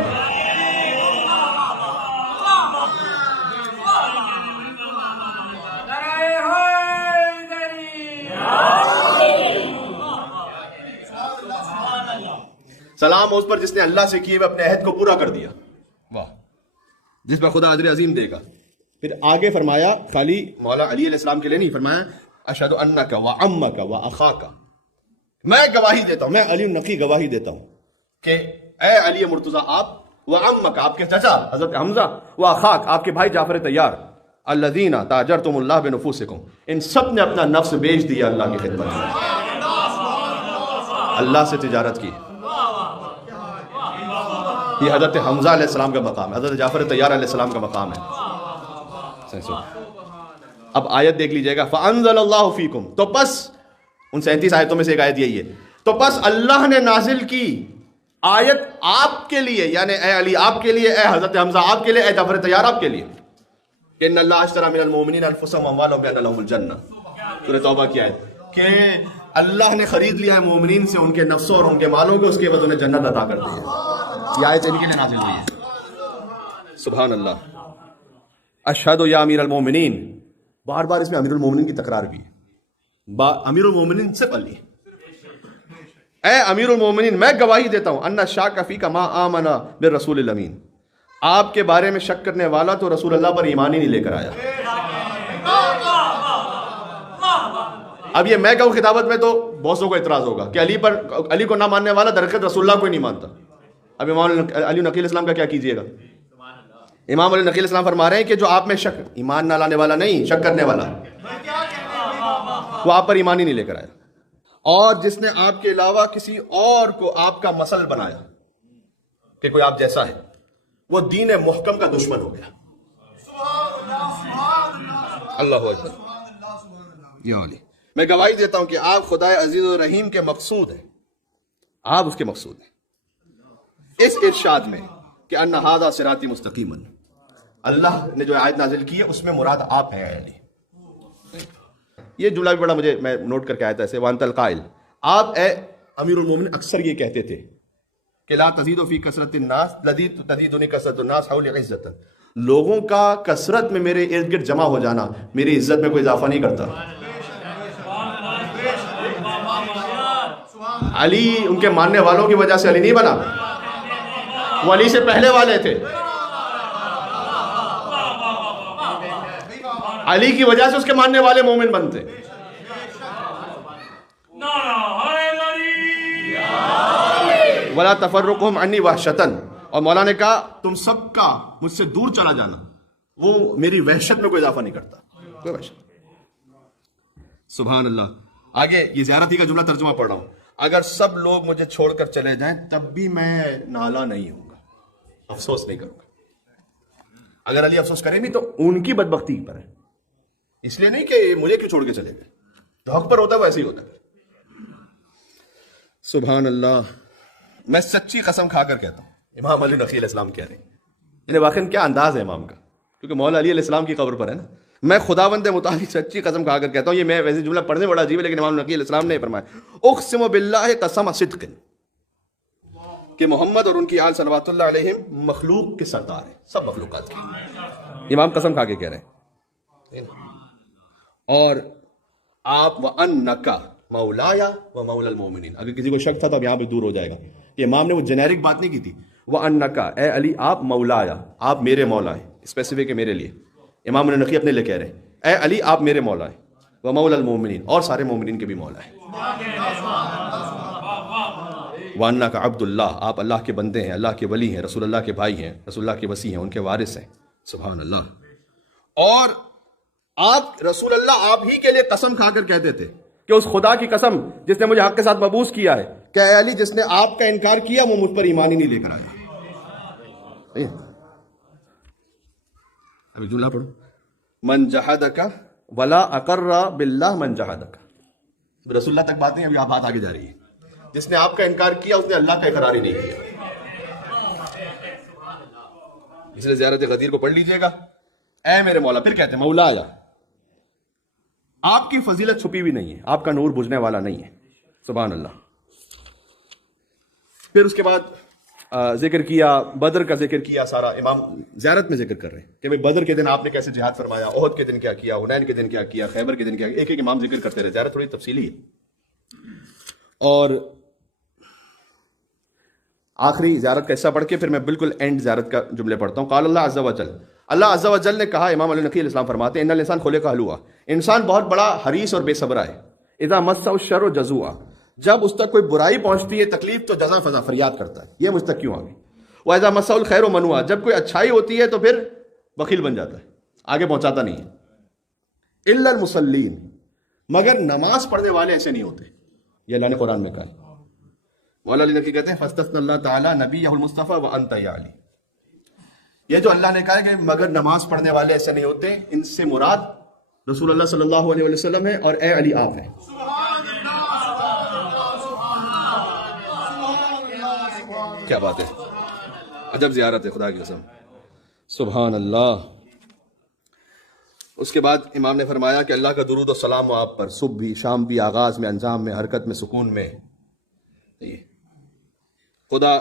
سلام اس پر جس نے اللہ سے کیے ہوئے اپنے عہد کو پورا کر دیا، واہ، جس پر خدا اجر عظیم دے گا۔ پھر آگے فرمایا خالی مولا علی علیہ السلام کے لیے نہیں، فرمایا اشہد انک و عمک و اخاک، میں گواہی دیتا ہوں، میں علی النقی گواہی دیتا ہوں کہ اے علی مرتضی آپ، و عمک آپ کے چچا حضرت حمزہ، و اخاک آپ کے بھائی جعفر طیار، الذین تاجرتم اللہ بنفوسکم، ان سب نے اپنا نفس بیچ دیا اللہ کی خدمت میں، اللہ سے تجارت کی۔ یہ حضرت حمزہ علیہ السلام کا مقام ہے، حضرت جعفر طیار علیہ السلام کا مقام ہے۔ اب آیت دیکھ لیجئے گا، فَأَنزَلَ اللَّهُ فِيكُمْ، تو پس ان 37 آیتوں میں سے ایک آیت یہی ہے، تو پس اللہ نے نازل کی آیت آپ کے لیے، یعنی اے علی آپ کے لیے، اے حضرت حمزہ آپ کے لیے، اے جعفر طیار آپ کے لیے، کہ ان اللہ اشتری من المؤمنین انفسهم واموالهم بان لهم الجنہ، سورۃ توبہ کی آیت، کہ اللہ نے خرید لیا ہے مومنین سے ان کے نفسوں اور ان کے مالوں کو، اس کے بعد انہیں جنت عطا کر دی ہے. یہ آیت ان کے لیے نازل ہوئی ہے. سبحان اللہ. اشہد یا امیر المومنین، بار بار اس میں امیر المومنین کی تکرار بھی ہے. امیر المومنین سے پلی، اے امیر المومنین میں گواہی دیتا ہوں ان شاک فیک ما آمن بالرسول الامین، آپ کے بارے میں شک کرنے والا تو رسول اللہ پر ایمان ہی نہیں لے کر آیا. اب یہ میں کہوں خطابت میں تو بہتوں کو اعتراض ہوگا کہ علی کو نہ ماننے والا درخت رسول اللہ کو ہی نہیں مانتا. اب امام علی نقی اسلام کا کیا کیجئے گا؟ امام علی نقی اسلام فرما رہے ہیں کہ جو آپ میں شک، ایمان نہ لانے والا نہیں، شک کرنے والا، وہ آپ پر ایمان ہی نہیں لے کر آیا. اور جس نے آپ کے علاوہ کسی اور کو آپ کا مثل بنایا کہ کوئی آپ جیسا ہے، وہ دین محکم کا دشمن ہو گیا. اللہ اکبر. یا علی، میں گواہی دیتا ہوں کہ آپ خدائے عزیز و رحیم کے مقصود ہیں، آپ اس کے مقصود ہیں. اس ارشاد میں کہ ان ھذا صراطی مستقیما، اللہ نے جو آیت نازل کی ہے اس میں مراد آپ ہیں علی. یہ جملہ بھی بڑا مجھے، میں نوٹ کر کے آیا تھا ایسے، وانت القائل، آپ اے امیر المومنین اکثر یہ کہتے تھے کہ لا تزید فی کثرت الناس تزیدنی کثرت الناس حول عزت، لوگوں کا کثرت میں میرے ارد گرد جمع ہو جانا میری عزت میں کوئی اضافہ نہیں کرتا. علی ان کے ماننے والوں کی وجہ سے علی نہیں بنا، وہ علی سے پہلے والے تھے. علی کی وجہ سے اس کے ماننے والے مومن بنتے. وَلَا تَفَرُّقُهُمْ عَنِّي وَحْشَةً، اور مولا نے کہا تم سب کا مجھ سے دور چلا جانا وہ میری وحشت میں کوئی اضافہ نہیں کرتا، کوئی وحشت. سبحان اللہ. آگے یہ زیارتی کا جملہ ترجمہ پڑھ رہا ہوں. اگر سب لوگ مجھے چھوڑ کر چلے جائیں تب بھی میں نالا نہیں ہوں گا، افسوس نہیں کروں گا. اگر علی افسوس کریں بھی تو ان کی بدبختی پر ہے، اس لیے نہیں کہ مجھے کیوں چھوڑ کے چلے گئے. جو حق پر ہوتا ہے وہ ایسے ہی ہوتا ہے. سبحان اللہ. میں سچی قسم کھا کر کہتا ہوں، امام علی نقی علیہ السلام کہہ رہے ہیں، یعنی واقعی کیا انداز ہے امام کا، کیونکہ مولا علی علیہ السلام کی قبر پر ہے نا. میں خداوند متعال سچی قسم کھا کر کہتا ہوں، یہ میں ویسے جملہ پڑھنے بڑا عجیب ہے لیکن امام نقی علیہ السلام نے فرمایا اقسم باللہ قسم صدق، کہ محمد اور ان کی آل صلوات اللہ علیہم مخلوق کے سردار ہیں، سب مخلوقات کی. امام قسم کھا کے کہہ رہے ہیں. اور آپ وَأَنَّكَ مولایا و مولا المومنین، اگر کسی کو شک تھا تو اب یہاں پہ دور ہو جائے گا. یہ امام نے وہ جنیرک بات نہیں کی تھی. وَأَنَّكَ، اے علی آپ مولایا، آپ میرے مولا ہیں، اسپیسیفک ہے میرے لیے. امام نقی اپنے لیے کہہ رہے ہیں اے علی آپ میرے مولا ہیں، و مولا المومنین، اور سارے مومنین کے بھی مولا ہیں. وَأَنَّكَ عبد اللہ، آپ اللہ کے بندے ہیں، اللہ کے ولی ہیں، رسول اللہ کے بھائی ہیں، رسول اللہ کے وصی ہیں، ان کے وارث ہیں. سبحان اللہ. اور آپ رسول اللہ آپ ہی کے لیے قسم کھا کر کہتے تھے کہ اس خدا کی قسم جس نے مجھے حق کے ساتھ مبعوث کیا ہے کہ اے علی جس نے آپ کا انکار کیا وہ مجھ پر ایمان ہی نہیں لے کر آیا. ابھی جملہ پڑھو. من جہدک ولا اقر باللہ من جہدک. رسول اللہ تک بات نہیں، ابھی آپ بات آگے جا رہی ہے. جس نے آپ کا انکار کیا اس نے اللہ کا اقرار ہی نہیں کیا. اس لیے زیارت غدیر کو پڑھ لیجئے گا. اے میرے مولا، پھر کہتے ہیں مولا آیا، آپ کی فضیلت چھپی ہوئی نہیں ہے، آپ کا نور بجھنے والا نہیں ہے. سبحان اللہ. پھر اس کے بعد ذکر کیا، بدر کا ذکر کیا. سارا امام زیارت میں ذکر کر رہے ہیں کہ بھئی بدر کے دن آپ نے کیسے جہاد فرمایا، احد کے دن کیا کیا، حنین کے دن کیا کیا، خیبر کے دن کیا کیا. ایک ایک امام ذکر کرتے رہے. زیارت تھوڑی تفصیلی ہے. اور آخری زیارت کا حصہ پڑھ کے پھر میں بالکل اینڈ زیارت کا جملے پڑھتا ہوں. قال اللہ عز و جل، اللہ عز و جل نے کہا، امام علی نقی علیہ السلام فرماتے ہیں ان الانسان خلق ہلوعا، انسان بہت بڑا حریص اور بے صبر ہے. اذا مسہ الشر جزوعا، جب اس تک کوئی برائی پہنچتی ہے تکلیف تو جزا فضا فریاد کرتا ہے، یہ مجھ تک کیوں آ گئی. واذا مسہ الخیر منوعا، جب کوئی اچھائی ہوتی ہے تو پھر بخیل بن جاتا ہے، آگے پہنچاتا نہیں ہے. الا المصلین، مگر نماز پڑھنے والے ایسے نہیں ہوتے. یہ اللہ نے قرآن میں کہا. مولا علی نقی کہتے ہیں فاستثنى اللہ تعالی نبیہ المصطفیٰ وانت یا علی. یہ جو اللہ نے کہا ہے کہ مگر نماز پڑھنے والے ایسے نہیں ہوتے، ان سے مراد رسول اللہ صلی اللہ علیہ وسلم ہے اور اے علی آپ ہیں. کیا بات ہے، عجب زیارت ہے خدا کی قسم. سبحان اللہ. اس کے بعد امام نے فرمایا کہ اللہ کا درود و سلام ہو آپ پر، صبح بھی، شام بھی، آغاز میں، انجام میں، حرکت میں، سکون میں. خدا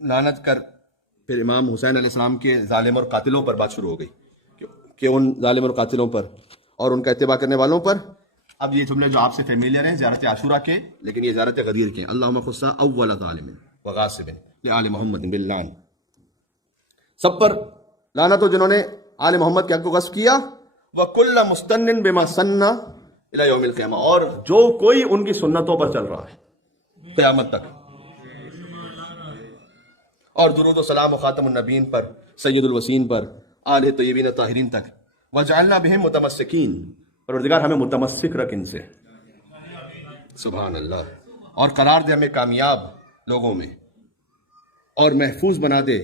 لعنت کر. پھر امام حسین علیہ السلام کے ظالم اور قاتلوں پر بات شروع ہو گئی کہ ان ظالم اور قاتلوں پر اور ان کا اتباع کرنے والوں پر. اب یہ جملے جو آپ سے فیملیئر ہیں زیارت عاشورہ کے، لیکن یہ زیارت غدیر کے. اللہم خص اول ظالم وغاصب لآل محمد باللعن. سب پر لعنت ہو جنہوں نے آل محمد کے حق کو غصب کیا. وَكُلَّ مُسْتَنٍ بِمَا سَنَّ إِلَى يَوْمِ الْقِيَامَةِ، اور جو کوئی ان کی سنتوں پر چل رہا ہے قیامت تک. اور درود و سلام و خاتم النبیین پر، سید الوسین پر، آل طیبین طاہرین تک. وَجَعَلْنَا بِهِمْ مُتَمَسِّكِينَ، پروردگار ہمیں متمسک رکھ ان سے. سبحان اللہ. اور قرار دے ہمیں کامیاب لوگوں میں، اور محفوظ بنا دے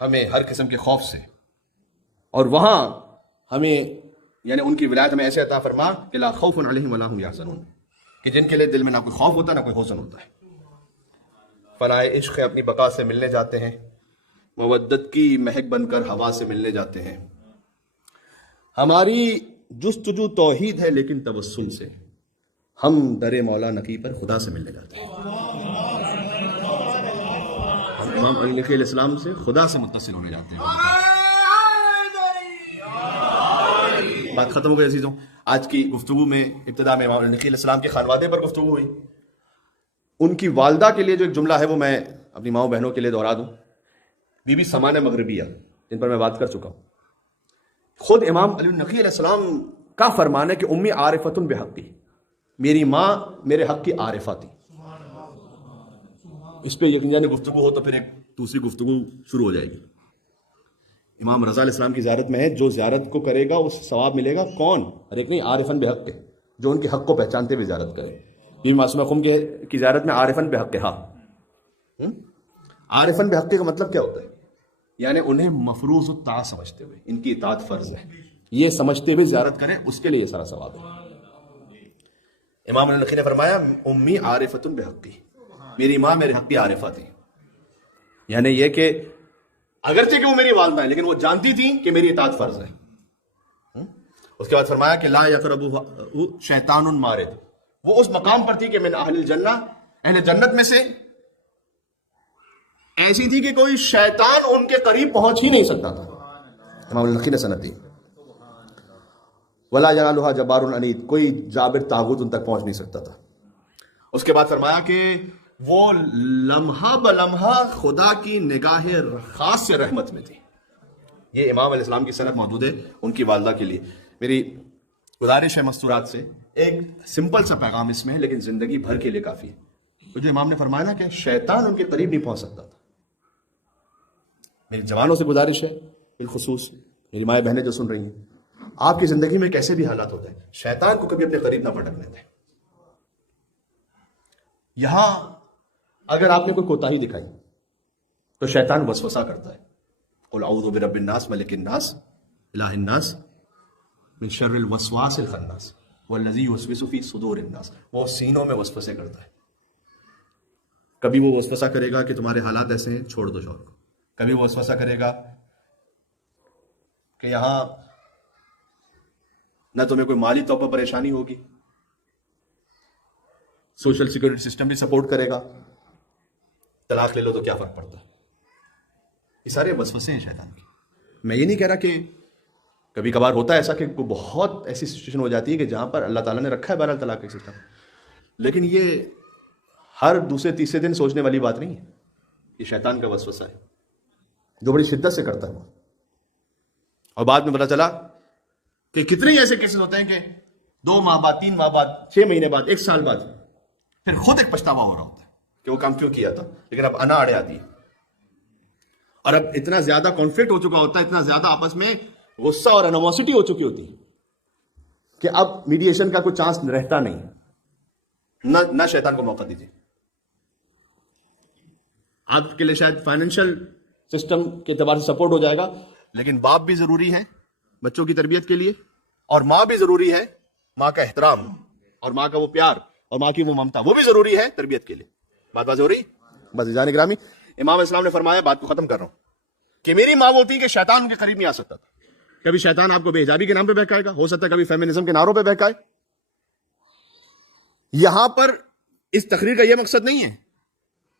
ہمیں ہر قسم کے خوف سے. اور وہاں ہمیں یعنی ان کی ولایت ہمیں ایسے عطا فرما کہ لا خوف علیہم ولا هم یحزنون، کہ جن کے لیے دل میں نہ کوئی خوف ہوتا نہ کوئی حزن ہوتا ہے. فنائے عشق اپنی بقا سے ملنے جاتے ہیں، مودت کی مہک بن کر ہوا سے ملنے جاتے ہیں. ہماری جستجو توحید ہے لیکن توسل سے، ہم در مولا نقی پر خدا سے ملنے جاتے ہیں. ہم امام علی علیہ السلام سے خدا سے متصل ہونے جاتے ہیں. بات ختم ہو گئی عزیزوں. آج کی گفتگو میں ابتدا میں امام علیہ السلام کے خانوادے پر گفتگو ہوئی. ان کی والدہ کے لیے جو ایک جملہ ہے وہ میں اپنی ماؤں بہنوں کے لیے دہرا دوں. بی بی سمان مغربیہ جن پر میں بات کر چکا ہوں، خود امام علی علیہ السلام کا فرمان ہے کہ امی عارفتن بحقی، میری ماں میرے حق کی عارفہ تھی. اس پہ یقیناً گفتگو ہو تو پھر ایک دوسری گفتگو شروع ہو جائے گی. امام رضا علیہ السلام کی زیارت میں ہے، جو زیارت کو کرے گا اس ثواب ملے گا. کون؟ ہر ایک نہیں، عارفن بحق کے، جو ان کے حق کو پہچانتے ہوئے زیارت کرے. بی معصومہ خم کی زیارت میں عارفن بحق کے. ہاں، عارفن بحق کا مطلب کیا ہوتا ہے؟ یعنی انہیں مفروض الطاعت سمجھتے ہوئے، ان کی اطاعت فرض ہے، یہ سمجھتے ہوئے زیارت کریں، اس کے لیے یہ سارا ثواب ہے. امام النقی نے فرمایا امی عارفتن بحقی، میری ماں میرے حق کی عارفہ تھی. یعنی یہ کہ اگرچہ کہ وہ میری والدہ ہیں لیکن وہ جانتی تھیں کہ میری اطاعت فرض ہے. اس کے بعد فرمایا کہ لا یقربہ شیطان مارد، وہ اس مقام پر تھی کہ من اہل الجنہ، اہل جنت میں سے ایسی تھی کہ کوئی شیطان ان کے قریب پہنچ ہی نہیں سکتا تھا. امام النقی نے سند دی. ولا ینالھا جبار عنید، کوئی جابر طاغوت ان تک پہنچ نہیں سکتا تھا. اس کے بعد فرمایا کہ وہ لمحہ بلمحہ خدا کی نگاہ خاص سے رحمت میں تھی. یہ امام علیہ السلام کی سند موجود ہے ان کی والدہ کے لیے. میری گزارش ہے مستورات سے، ایک سمپل سا پیغام اس میں ہے لیکن زندگی بھر کے لیے کافی ہے. تو جو امام نے فرمایا نا کہ شیطان ان کے قریب نہیں پہنچ سکتا تھا. میری جوانوں سے گزارش ہے، بالخصوص میری مائیں بہنیں جو سن رہی ہیں، آپ کی زندگی میں کیسے بھی حالات ہوتے ہیں، شیطان کو کبھی اپنے قریب نہ پٹکنے دیں. یہاں اگر آپ نے کوئی کوتاہی دکھائی تو شیطان وسوسہ کرتا ہے. قل اعوذ برب الناس ملک الناس الہ الناس من شر الوسواس الخناس والذی یوسوس فی صدور الناس. وہ سینوں میں وسوسے کرتا ہے. کبھی وہ وسوسہ کرے گا کہ تمہارے حالات ایسے ہیں، چھوڑ دو شوہر کو. کبھی وہ وسوسہ کرے گا کہ یہاں نہ تمہیں کوئی مالی طور پر پریشانی ہوگی، سوشل سیکورٹی سسٹم بھی سپورٹ کرے گا، طلاق لے لو تو کیا فرق پڑتا ہے. یہ سارے وسوسے ہیں شیطان کی. میں یہ نہیں کہہ رہا کہ کبھی کبھار ہوتا ہے ایسا کہ بہت ایسی سچویشن ہو جاتی ہے کہ جہاں پر اللہ تعالیٰ نے رکھا ہے بہرحال طلاق کا سسٹم، لیکن یہ ہر دوسرے تیسرے دن سوچنے والی بات نہیں ہے. یہ شیطان کا وسوسہ ہے جو بڑی شدت سے کرتا ہے. اور بعد میں پتا چلا کہ کتنے ایسے کیسز ہوتے ہیں کہ 2 ماہ بعد، 3 ماہ بعد، 6 مہینے بعد، 1 سال بعد پھر خود ایک پچھتاوا ہو رہا ہوتا ہے کہ وہ کام کیوں کیا تھا. لیکن اب انا اڑے آتی ہے اور اب اتنا زیادہ کانفلکٹ ہو چکا ہوتا ہے، اتنا زیادہ آپس میں غصہ اور انوموسٹی ہو چکی ہوتی ہے کہ اب میڈیشن کا کوئی چانس رہتا نہیں. نہ شیطان کو موقع دیجیے. آپ کے لیے شاید فائنینشیل سسٹم کے اعتبار سے سپورٹ ہو جائے گا، لیکن باپ بھی ضروری ہے بچوں کی تربیت کے لیے، اور ماں بھی ضروری ہے. ماں کا احترام اور ماں کا وہ پیار اور ماں کی وہ ممتا وہ بھی ضروری ہے تربیت کے لیے. بات ہو رہی؟ بس جان گرامی، امام اسلام نے فرمایا، بات کو ختم کر رہا ہوں، کہ میری ماں وہ تھی کہ شیطان ان کے قریب نہیں آ سکتا تھا. کبھی شیطان آپ کو بے حجابی کے نام پہ بہکائے گا، ہو سکتا ہے کبھی فیمنزم کے نعروں پہ بہکائے. یہاں پر اس تقریر کا یہ مقصد نہیں ہے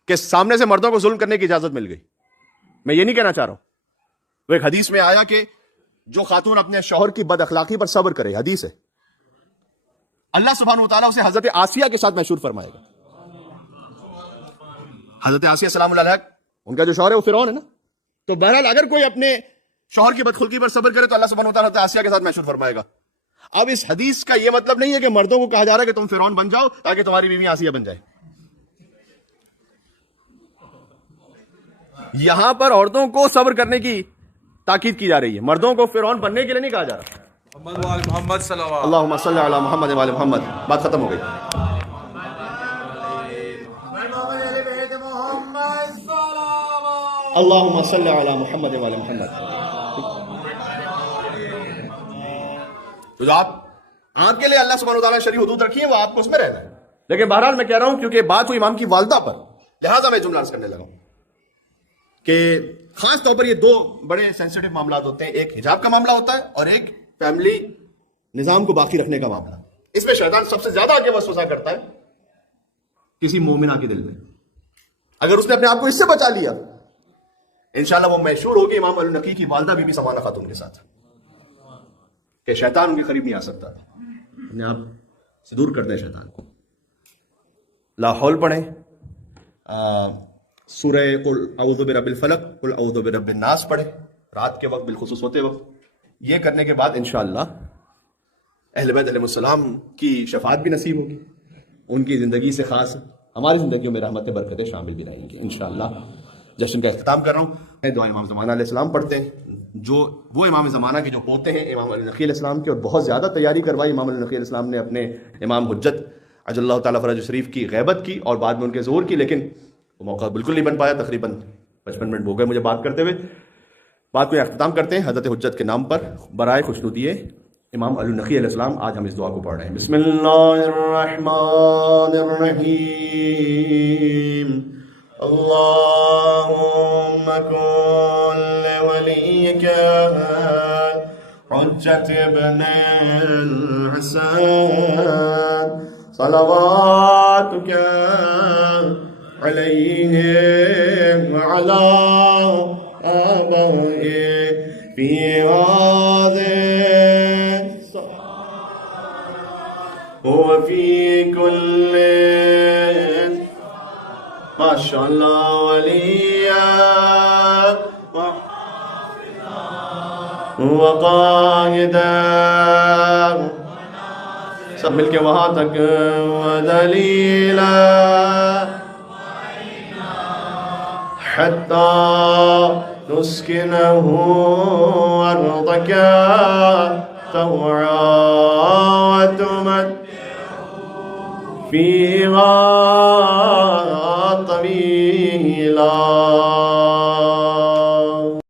کہ سامنے سے مردوں کو ظلم کرنے کی اجازت مل گئی. میں یہ نہیں کہنا چاہ رہا ہوں. وہ ایک حدیث میں آیا کہ جو خاتون اپنے شوہر کی بد اخلاقی پر صبر کرے، حدیث ہے، اللہ سبحانہ وتعالیٰ اسے حضرت آسیہ کے ساتھ محشور فرمائے گا. حضرت آسیہ سلام اللہ علیہ، ان کا جو شوہر ہے وہ فرعون ہے نا. تو بہرحال اگر کوئی اپنے شوہر کی بدخلقی پر صبر کرے تو اللہ سبحانہ وتعالیٰ حضرت آسیہ کے ساتھ محشور فرمائے گا. اب اس حدیث کا یہ مطلب نہیں ہے کہ مردوں کو کہا جا رہا ہے کہ تم فرعون بن جاؤ تاکہ تمہاری بیوی آسیہ بن جائے. یہاں پر عورتوں کو صبر کرنے کی تاکید کی جا رہی ہے، مردوں کو فرعون بننے کے لیے نہیں کہا جا رہا. محمد صلی اللہ اللہم صلی علی محمد وعلی محمد. بات ختم ہو گئی. اللہم صلی علی محمد وعلی محمد. تو جو آپ کے لیے اللہ سبحانہ وتعالیٰ نے شرعی حدود رکھی ہیں وہ آپ کو اس میں رہنا ہے. لیکن بہرحال میں کہہ رہا ہوں کیونکہ بات ہوئی امام کی والدہ پر، لہٰذا میں جملہ عرض کرنے لگا ہوں کہ خاص طور پر یہ دو بڑے سینسیٹیو معاملات ہوتے ہیں، ایک حجاب کا معاملہ ہوتا ہے اور ایک فیملی نظام کو باقی رکھنے کا معاملہ. اس میں شیطان سب سے زیادہ آگے وسوسہ کرتا ہے کسی مومنہ کے دل میں. اگر اس نے اپنے آپ کو اس سے بچا لیا انشاءاللہ وہ مشہور ہوگی امام النقی کی والدہ بی بی سمانہ خاتون کے ساتھ کہ شیطان ان کے قریب نہیں آ سکتا. اپنے آپ سے دور کر دیں شیطان کو. لا حول پڑھیں، سورہ قل اعوذ برب الفلق، قل اعوذ برب الناس پڑھیں رات کے وقت بالخصوص ہوتے وقت. یہ کرنے کے بعد انشاءاللہ اہل بیت علیہ السلام کی شفاعت بھی نصیب ہوگی، ان کی زندگی سے خاص ہماری زندگیوں میں رحمت برکتیں شامل بھی رہیں گی انشاءاللہ. جشن کا اختتام کر رہا ہوں. دعا امام زمانہ علیہ السلام پڑھتے ہیں، جو وہ امام زمانہ کے جو پوتے ہیں امام علی نقی علیہ السلام کے، اور بہت زیادہ تیاری کروائی امام علی نقی علیہ السلام نے اپنے امام حجت عجل اللہ تعالیٰ فرج شریف کی غیبت کی اور بعد میں ان کے ظہور کی، لیکن وہ موقع بالکل نہیں بن پایا. تقریباً 55 منٹ ہو گئے مجھے بات کرتے ہوئے. بات کو اختتام کرتے ہیں حضرت حجت کے نام پر برائے خوشنودی امام علی نقی علیہ السلام. آج ہم اس دعا کو پڑھ رہے ہیں. بسم اللہ الرحمن الرحیم. اللهم كن لوليك حجة ابن الحسن صلواتك عليه وعلى آبائه في هذه وفي كل ما شاء اللہ ولیا وقائدا سب مل کے وہاں تک ودلیلا حتی نسکنہ ارضک طوعا وتمت فيها طويلا